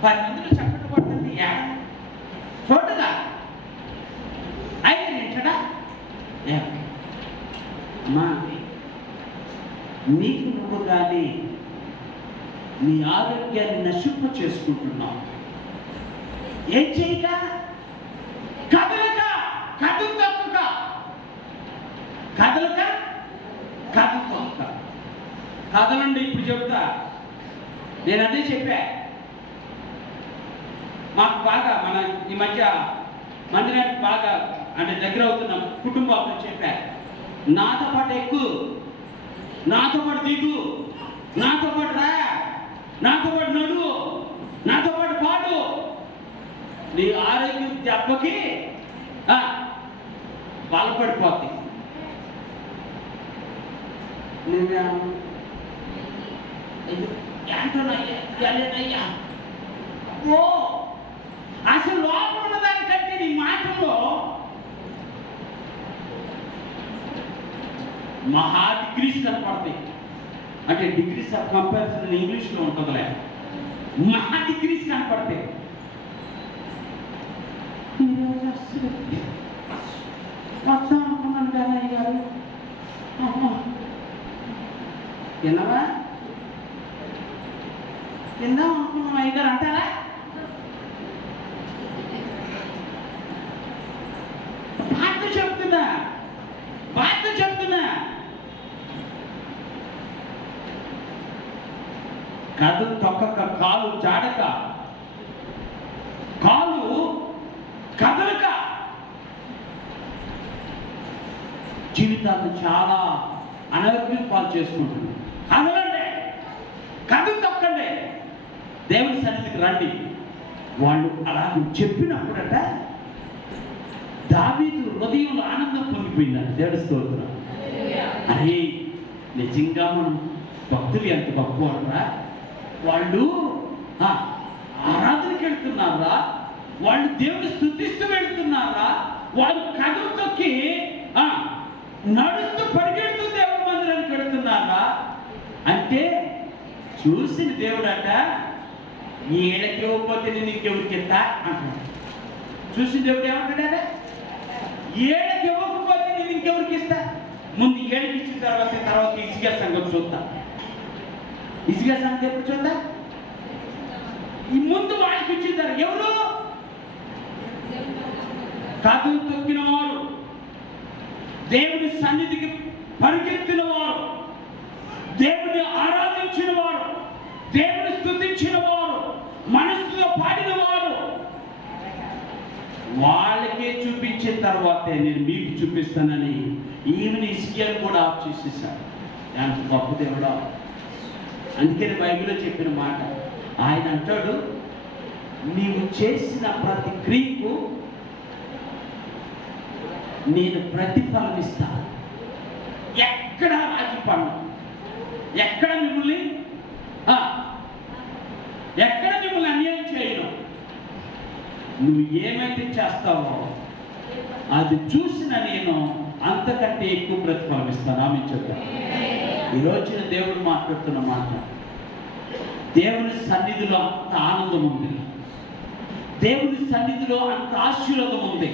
10 మందిలో చప్పట్లు కొడుతుంది చూడగా, అయితే ఏంటడా అమ్మా, నీకు నువ్వు కానీ నీ ఆరోగ్యాన్ని నశింప చేసుకుంటున్నావు. ఏం చేయక, కదలక, కదు తప్పుక, కదలక, కదు తప్పుక. కదలండి. ఇప్పుడు చెప్తా, నేను అదే చెప్పా. మాకు బాగా మన ఈ మధ్య మందిరానికి బాగా అంటే దగ్గర అవుతున్న కుటుంబాలతో చెప్పా, నాతో పాటు ఎక్కు, నాతో పాటు దిగు, నాతో పాటు రా, నాతో పాటు నడువు, నాతో పాటు పాడు. నీ ఆరోగ్యం దెబ్బకి బలపడిపోతుంది. ఏంటోనయ్యా ఓ అసలు లోపల ఉన్న దానికంటే నీ మాటల్లో మహా డిగ్రీస్ కనపడతాయి. అంటే డిగ్రీస్ ఆఫ్ కంపారిజన్ ఇంగ్లీష్లో ఉంటుందిలే, మహా డిగ్రీస్ కనపడతాయి. వస్తాం అనుకున్నాను కదా అయ్యారు, తిన్నవా, తిందాం అనుకున్నాం అయ్యారు అంటారా? బాధ చెప్తున్నా. కదు తొక్కక, కాలు జాడక, కాలు కదలక జీవితాన్ని చాలా అనారోగ్యం పాలు చేసుకుంటుంది. కదలండి, కదు తొక్కండి, దేవుని సన్నిధికి రండి. వాళ్ళు అలా చెప్పినప్పుడట దావీదు హృదయంలో ఆనందం పొంది నిండిపోయిందంట. దేవుడి స్తోత్రం. అరే నిజంగా మనం భక్తులు ఎంత గొప్ప వాళ్ళరా. వాళ్ళు ఆరాధనకి వెళ్తున్నారా, వాళ్ళు దేవుని స్తుతిస్తూ వెళ్తున్నారా, వాళ్ళు కథలు తొక్కి నడుస్తూ పరిగెడుతూ దేవుడి మందిరానికి వెళ్తున్నారా అంటే చూసిన దేవుడట ఏళ్ళకి ఇవ్వకపోతే నేను ఇంకెవరికి ఇస్తా అంటున్నాడు. చూసిన దేవుడు ఏమంటాడా, ఏళ్ళకి ఇవ్వకపోతే నేను ఇంకెవరికి ఇస్తా. ముందు ఏళ్ళకి ఇచ్చిన తర్వాత ఇసుక సంగతి చూద్దాం. ఇసుక సంగతి ఎప్పుడు చూద్దాం? ఈ ముందు వాళ్ళకి ఇచ్చిందారు. ఎవరు? కథలు తొక్కిన వారు, దేవుని సన్నిధికి పరిగెత్తిన వారు, దేవుని ఆరాధించిన వారు, దేవుని స్తుతించిన వారు, మనసులో పాడిన వారు, వాళ్ళకే చూపించిన తర్వాతే నేను మీకు చూపిస్తానని ఈమెను ఇస్కియాను కూడా ఆఫ్ చేసేసాడు. ఎంత గొప్ప దేవుడా. అందుకని బైబిల్లో చెప్పిన మాట ఆయన అంటాడు, నీవు చేసిన ప్రతి క్రియకు నేను ప్రతిఫలం ఇస్తాను. ఎక్కడ రాజీ పన్ను, ఎక్కడ మిమ్మల్ని అన్యాయం చేయను. నువ్వు ఏమైతే చేస్తావో అది చూసిన నేను అంతకంటే ఎక్కువ ప్రతిఫలం ఇస్తాను. ఆమె చెప్తాను. ఈరోజున దేవుడు మాట్లాడుతున్న మాట, దేవుని సన్నిధిలో అంత ఆనందం ఉంది, దేవుని సన్నిధిలో అంత ఆశీర్వాదం ఉంది,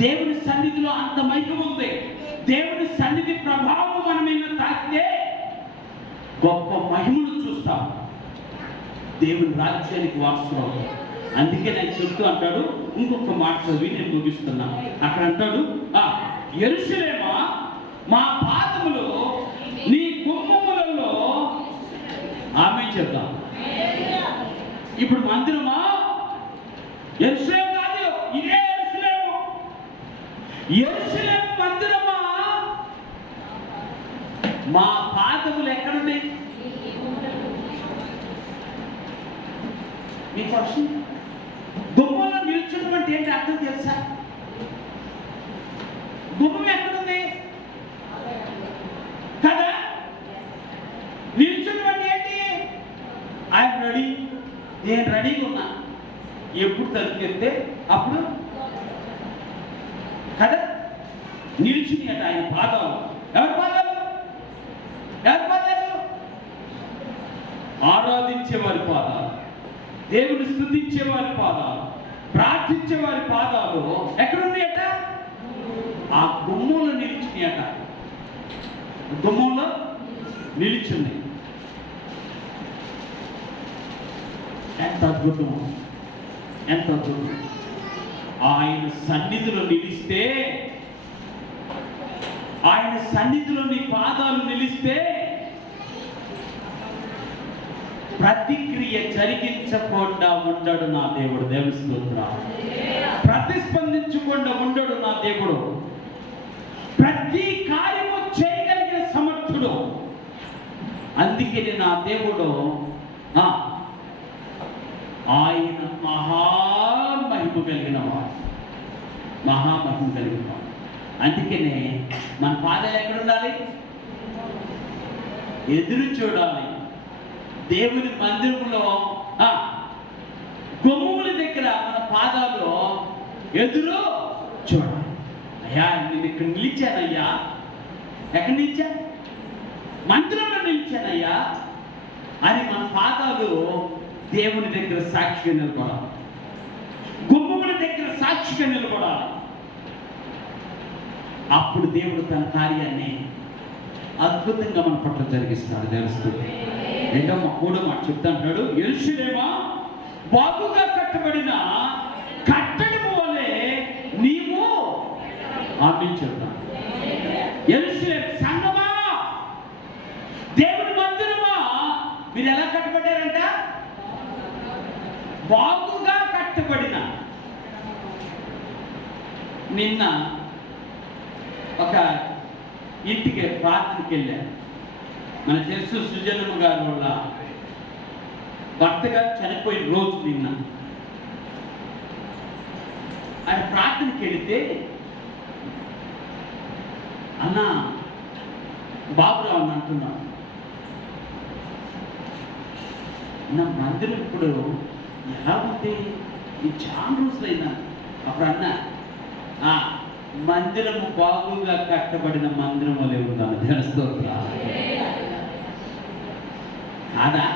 దేవుని సన్నిధిలో అంత మహిమ ఉంది. దేవుని సన్నిధి ప్రభావం మన మీద తాకితే గొప్ప మహిమను చూస్తాం, దేవుని రాజ్యానికి వారసులు అవుతాం. అందుకే నేను చెప్తూ అంటాడు, ఇంకొక మాట చదివి నేను ముగిస్తున్నా. అక్కడ అంటాడు, యెరూషలేమా మా పాదములు నీ గుమ్మములలో. ఆమె చెప్తాం. ఇప్పుడు మందిరమా? యెరూషలేము కాదు, ఇదే యెరూషలేము. యెరూషలేము మందిరమా? మా పాదములు ఎక్కడుంది? మీ పక్షి గుమ్మంలో నిల్చున్నటువంటి ఏంటి అర్థం తెలుసా? గుమ్మం ఎక్కడుంది కదా? నిల్చున్నటువంటి ఏంటి? ఐఎమ్ రెడీ, నేను రెడీగా ఉన్నా. ఎప్పుడు తలుపుకెళ్తే అప్పుడు కదా నిలిచింది అట ఆయన పాదాలు. ఎవరి పాదాలు? ఎవరి పాదాలు? ఆరాధించే వారి పాదాలు, దేవుని స్తుతించే వారి పాదాలు, ప్రార్థించే వారి పాదాలు ఎక్కడున్నాయట? ఆ గుమ్మంలో నిలిచినాయట. గుమ్మంలో నిలిచింది. ఎంత అద్భుతం, ఎంత అద్భుతం. ఆయన సన్నిధిలో నిలిస్తే, ఆయన సన్నిధిలో నీ పాదాలు నిలిస్తే ప్రతిక్రియ జరిగించకుండా ఉండడు నా దేవుడు. దేవుని స్తోత్రం. ప్రతిస్పందించకుండా ఉండడు నా దేవుడు. ప్రతి కార్యము చేయగలిగిన సమర్థుడు. అందుకే నా దేవుడు ఆయన మహామహిమ కలిగిన వాడు, మహామహిమ కలిగిన వాడు. అందుకనే మన పాదాలు ఎక్కడ ఉండాలి? ఎదురు చూడాలి. దేవుని మందిరంలో గుమ్మముల దగ్గర మన పాదాలు ఎదురు చూడాలి. అయ్యా నేను ఇక్కడ నిలిచానయ్యా. ఎక్కడ నిలిచా? మందిరంలో నిలిచానయ్యా అని మన పాదాలు దేవుని దగ్గర సాక్షిగా నిలబడాలి. గుమ్మముల దగ్గర సాక్షిగా నిలబడాలి. అప్పుడు దేవుడు తన కార్యాన్ని అద్భుతంగా మన పట్ల జరిగిస్తాడు. తెలుస్తుంది. మూడో మాట చెప్తా అంటాడు, యెరూషలేమా బాగుగా కట్టబడిన కట్టడము వలె నీవు. ఆమేన్ చెప్తాను. యెరూషలేము సంఘమా, దేవుని మందిరమా, మీరు ఎలా కట్టబడ్డారంట? బాగుగా కట్టబడిన. నిన్న ఒక ఇంటికి ప్రార్థనకి వెళ్ళాను. మనకు తెలుసు, సుజనమ్మ గారి వల్ల భర్త గారు చనిపోయిన రోజు నిన్న. ఆయన ప్రార్థనకి వెళితే అన్న బాబురావు అని అంటున్నాడు. నా మందిరం ఇప్పుడు ఎలా ఉంది? ఈ చాలా రోజులైనా. అప్పుడు అన్నా మందిరము బాగుగా కట్టబడిన మందిరం వలె ఉండాలి. స్తోత్రం. కాదా?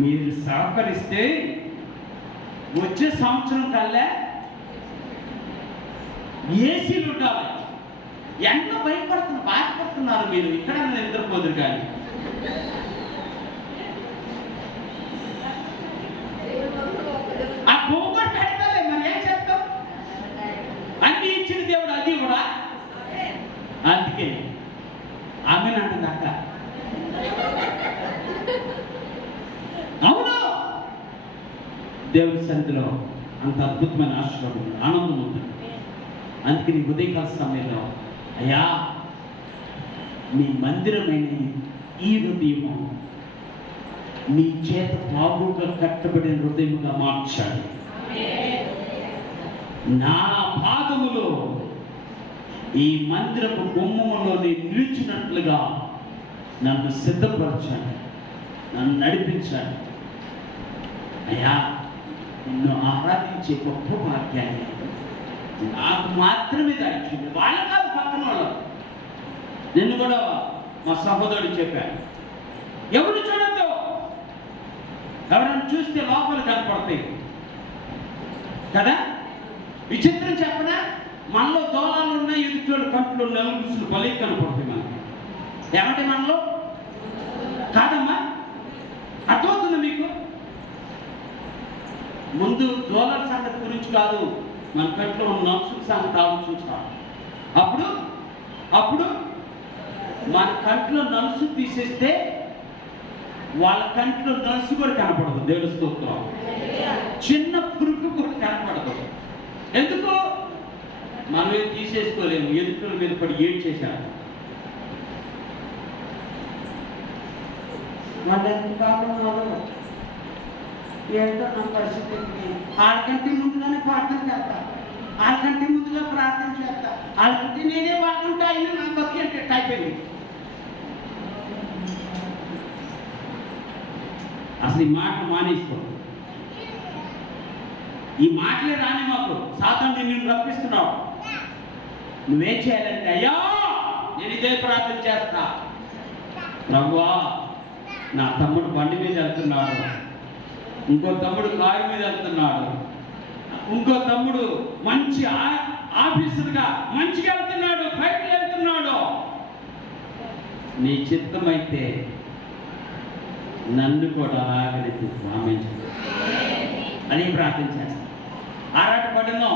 మీరు సహకరిస్తే వచ్చే సంవత్సరం కల్లా ఏసీలు ఉండాలి. ఎండ బాధపడుతున్నారు మీరు. ఇక్కడ నిద్రపోదురు కానీ ఆ బొమ్మ పెడతాలే, మరి ఏం చేస్తాం? అన్ని ఇచ్చిన దేవుడు అది కూడా. అందుకే ఆమె అంటుంది అక్క. అవును, దేవుడి సన్నిధిలో అంత అద్భుతమైన ఆశీర్వాదం, ఆనందం ఉంటుంది. అందుకే నీ ఉదయకాల సమయంలో అయ్యా నీ మందిరమైన ఈ హృదయము నీ చేత బాగుగా కట్టబడిన హృదయముగా మార్చాలి. నా పాదములో ఈ మందిరపు గుమ్మములో నేను నిలిచినట్లుగా నన్ను సిద్ధపరచాలి, నన్ను నడిపించాలి. అయ్యా నిన్ను ఆరాధించే గొప్ప భాగ్యాన్ని నాకు మాత్రమే దాచింది, వాళ్ళ కాదు, పక్కన వాళ్ళు. నిన్ను కూడా మా సహోదరుడు చెప్పాను, ఎవరు చూడద్దు. ఎవరైనా చూస్తే లోపలు కనపడతాయి కదా. విచిత్రం చెప్పనా? మనలో దోళాలు ఉన్నాయి, ఎదుటోళ్ళు కంట్లో నలుగుసులు బలి కనపడతాయి మనకి. ఏమంటే మనలో కాదమ్మా, అర్థమవుతుంది మీకు? ముందు దోళాల సంగతి గురించి కాదు, మన కంట్లో ఉన్న నలుసుల సంగతి ఆలోచించాలి. అప్పుడు మన కంట్లో నలుసు తీసేస్తే వాళ్ళ కంట్లో నలుసు కూడా కనపడదు. దేవుడి స్తోత్రం. చిన్న పురుగు కూడా కనపడదు. ఎందుకు? మనం ఏం తీసేసుకోలేము. ఎదుటి మీద పడి ఏం చేశారు వాళ్ళు, ఎంత బాగున్నారు ఏంటో నా పరిస్థితి. వాళ్ళకంటే ముందుగానే ప్రార్థన చేస్తా, వాళ్ళకంటే ముందుగా ప్రార్థన చేస్తా, వాళ్ళకంటే నేనే బాగుంటా అయినా నా బతికి అంటే అయిపోయింది. అసలు ఈ మాటలు మానేసుకో. ఈ మాటలే రాని మాకు. సాతాను నిన్ను రప్పిస్తున్నావు. నువ్వేం చేయాలంటే, అయ్యా నేను ఇదే ప్రార్థన చేస్తా, ప్రభువా నా తమ్ముడు బండి మీద వెళ్తున్నాడు, ఇంకో తమ్ముడు కారు మీద వెళ్తున్నాడు, ఇంకో తమ్ముడు మంచి ఆఫీసర్గా మంచిగా వెళ్తున్నాడు, ఫ్లైట్లో వెళ్తున్నాడు. నీ చిత్తమైతే నన్ను కూడా అలాగనే ఆమేన్ అని ప్రార్థన చేస్తా. ఆరాటపడినో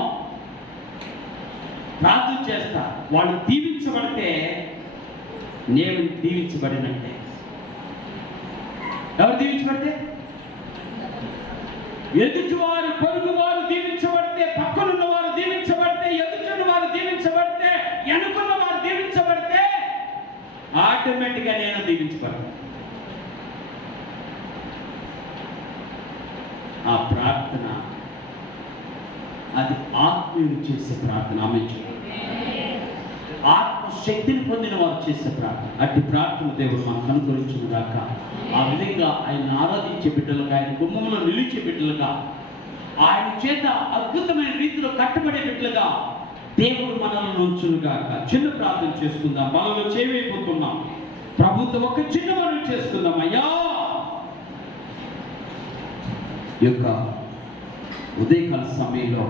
ప్రార్థన చేస్తా. వాళ్ళు దీవించబడితే నేను దీవించబడినట్టే. ఎవరు దీవించబడితే? ఎదుటివారు, పొరుగు వారు దీవించబడితే, పక్కనున్న వారు దీవించబడితే, ఎదుటిన్న వారు దీవించబడితే, వెనుకున్న వారు దీవించబడితే ఆటోమేటిక్గా నేను దీవించబడతాను. ఆ ప్రార్థన అది ఆత్మీయులు చేసే ప్రార్థన. ఆమేన్. ఆత్మశక్తిని పొందిన వారు చేసే ప్రార్థన. అట్టి ప్రార్థన దేవుడు మనకు అనుగ్రహించును గాక. ఆ విధంగా ఆయన ఆరాధించే బిడ్డలుగా, ఆయన గుమ్మంలో నిలిచే బిడ్డలుగా, ఆయన చేత అద్భుతమైన రీతిలో కట్టబడే బిడ్డలుగా దేవుడు మనల్ని ఉంచును గాక. చిన్న ప్రార్థన చేసుకుందాం. మనలో చేయబోతున్నాం. ప్రభుత్వం ఒక చిన్న మనం చేసుకుందాం. అయ్యా ఈ యొక్క ఉదయకాల సమయంలో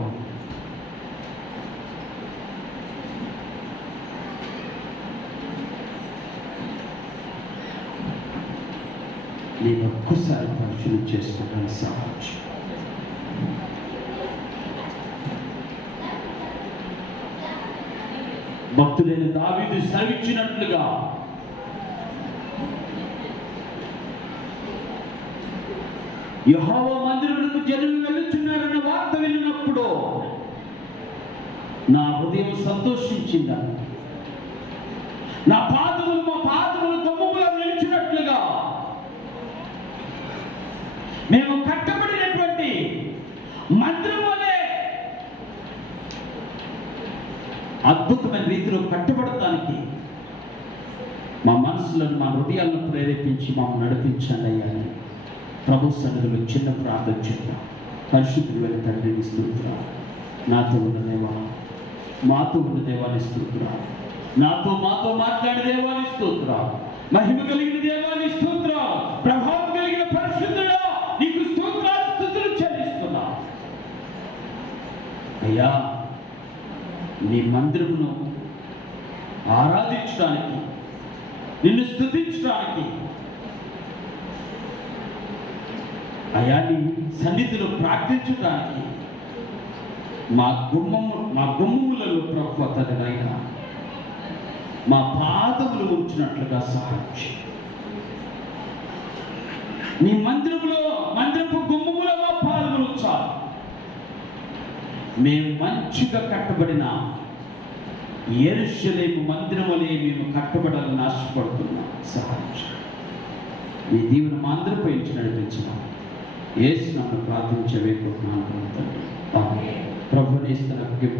నేను ఒక్కసారి పరిశీలన చేసుకుంటాను. సాధ్యం భక్తుడైన దావీదు సెలవిచ్చినట్లుగా యెహోవా మందిరమునకు జనులు వెళ్ళుచున్నారన్న వార్త విన్నప్పుడు నా హృదయం సంతోషించిందా. నా పాదములు మా పాదములు గుమ్మములో నిలిచినట్లుగా మేము కట్టబడినటువంటి మందిరం వలె అద్భుతమైన రీతిలో కట్టబడటానికి మా మనసులను, మా హృదయాలను ప్రేరేపించి మమ్మల్ని నడిపించండి అయ్యా అని ప్రభు సన్నిధిలో చిన్న ప్రార్థన చేద్దాం. పరిశుద్ధుడైన తండ్రిని స్తుతిరా, నాతో ఉన్న దేవా, మాతో ఉన్న దేవాన్ని స్తుతిరా, నాతో మాతో మాట్లాడే దేవాన్ని స్తుతిరా, మహిమ కలిగిన దేవాన్ని స్తుతిరా, ప్రభావం కలిగిన పరిశుద్ధుడా నీకు స్తోత్రాలు స్తుతులు చెల్లిస్తున్నా. అయ్యా, నీ మందిరమును ఆరాధించడానికి, నిన్ను స్తుతించడానికి, అయ్యా నీ సన్నిధిలో ప్రార్థించడానికి మా గుమ్మములలో ప్రభు తనైనా మా పాదములు ఉంచినట్లుగా సహాయం చేయి. నీ మందిరపు గుమ్మములో మా పాదములు ఉంచాలి. మేము మంచిగా కట్టబడిన యెరూషలేము మందిరములే మేము కట్టబడాలని ఆశపడుతున్నాం. సహాయం చేయి. నీ దీవెన మా అందరిపై నడిపించిన యేసు నామములో ప్రార్థించే వేడుకుంటున్నాను తండ్రి. ప్రభుని ఇస్తున్న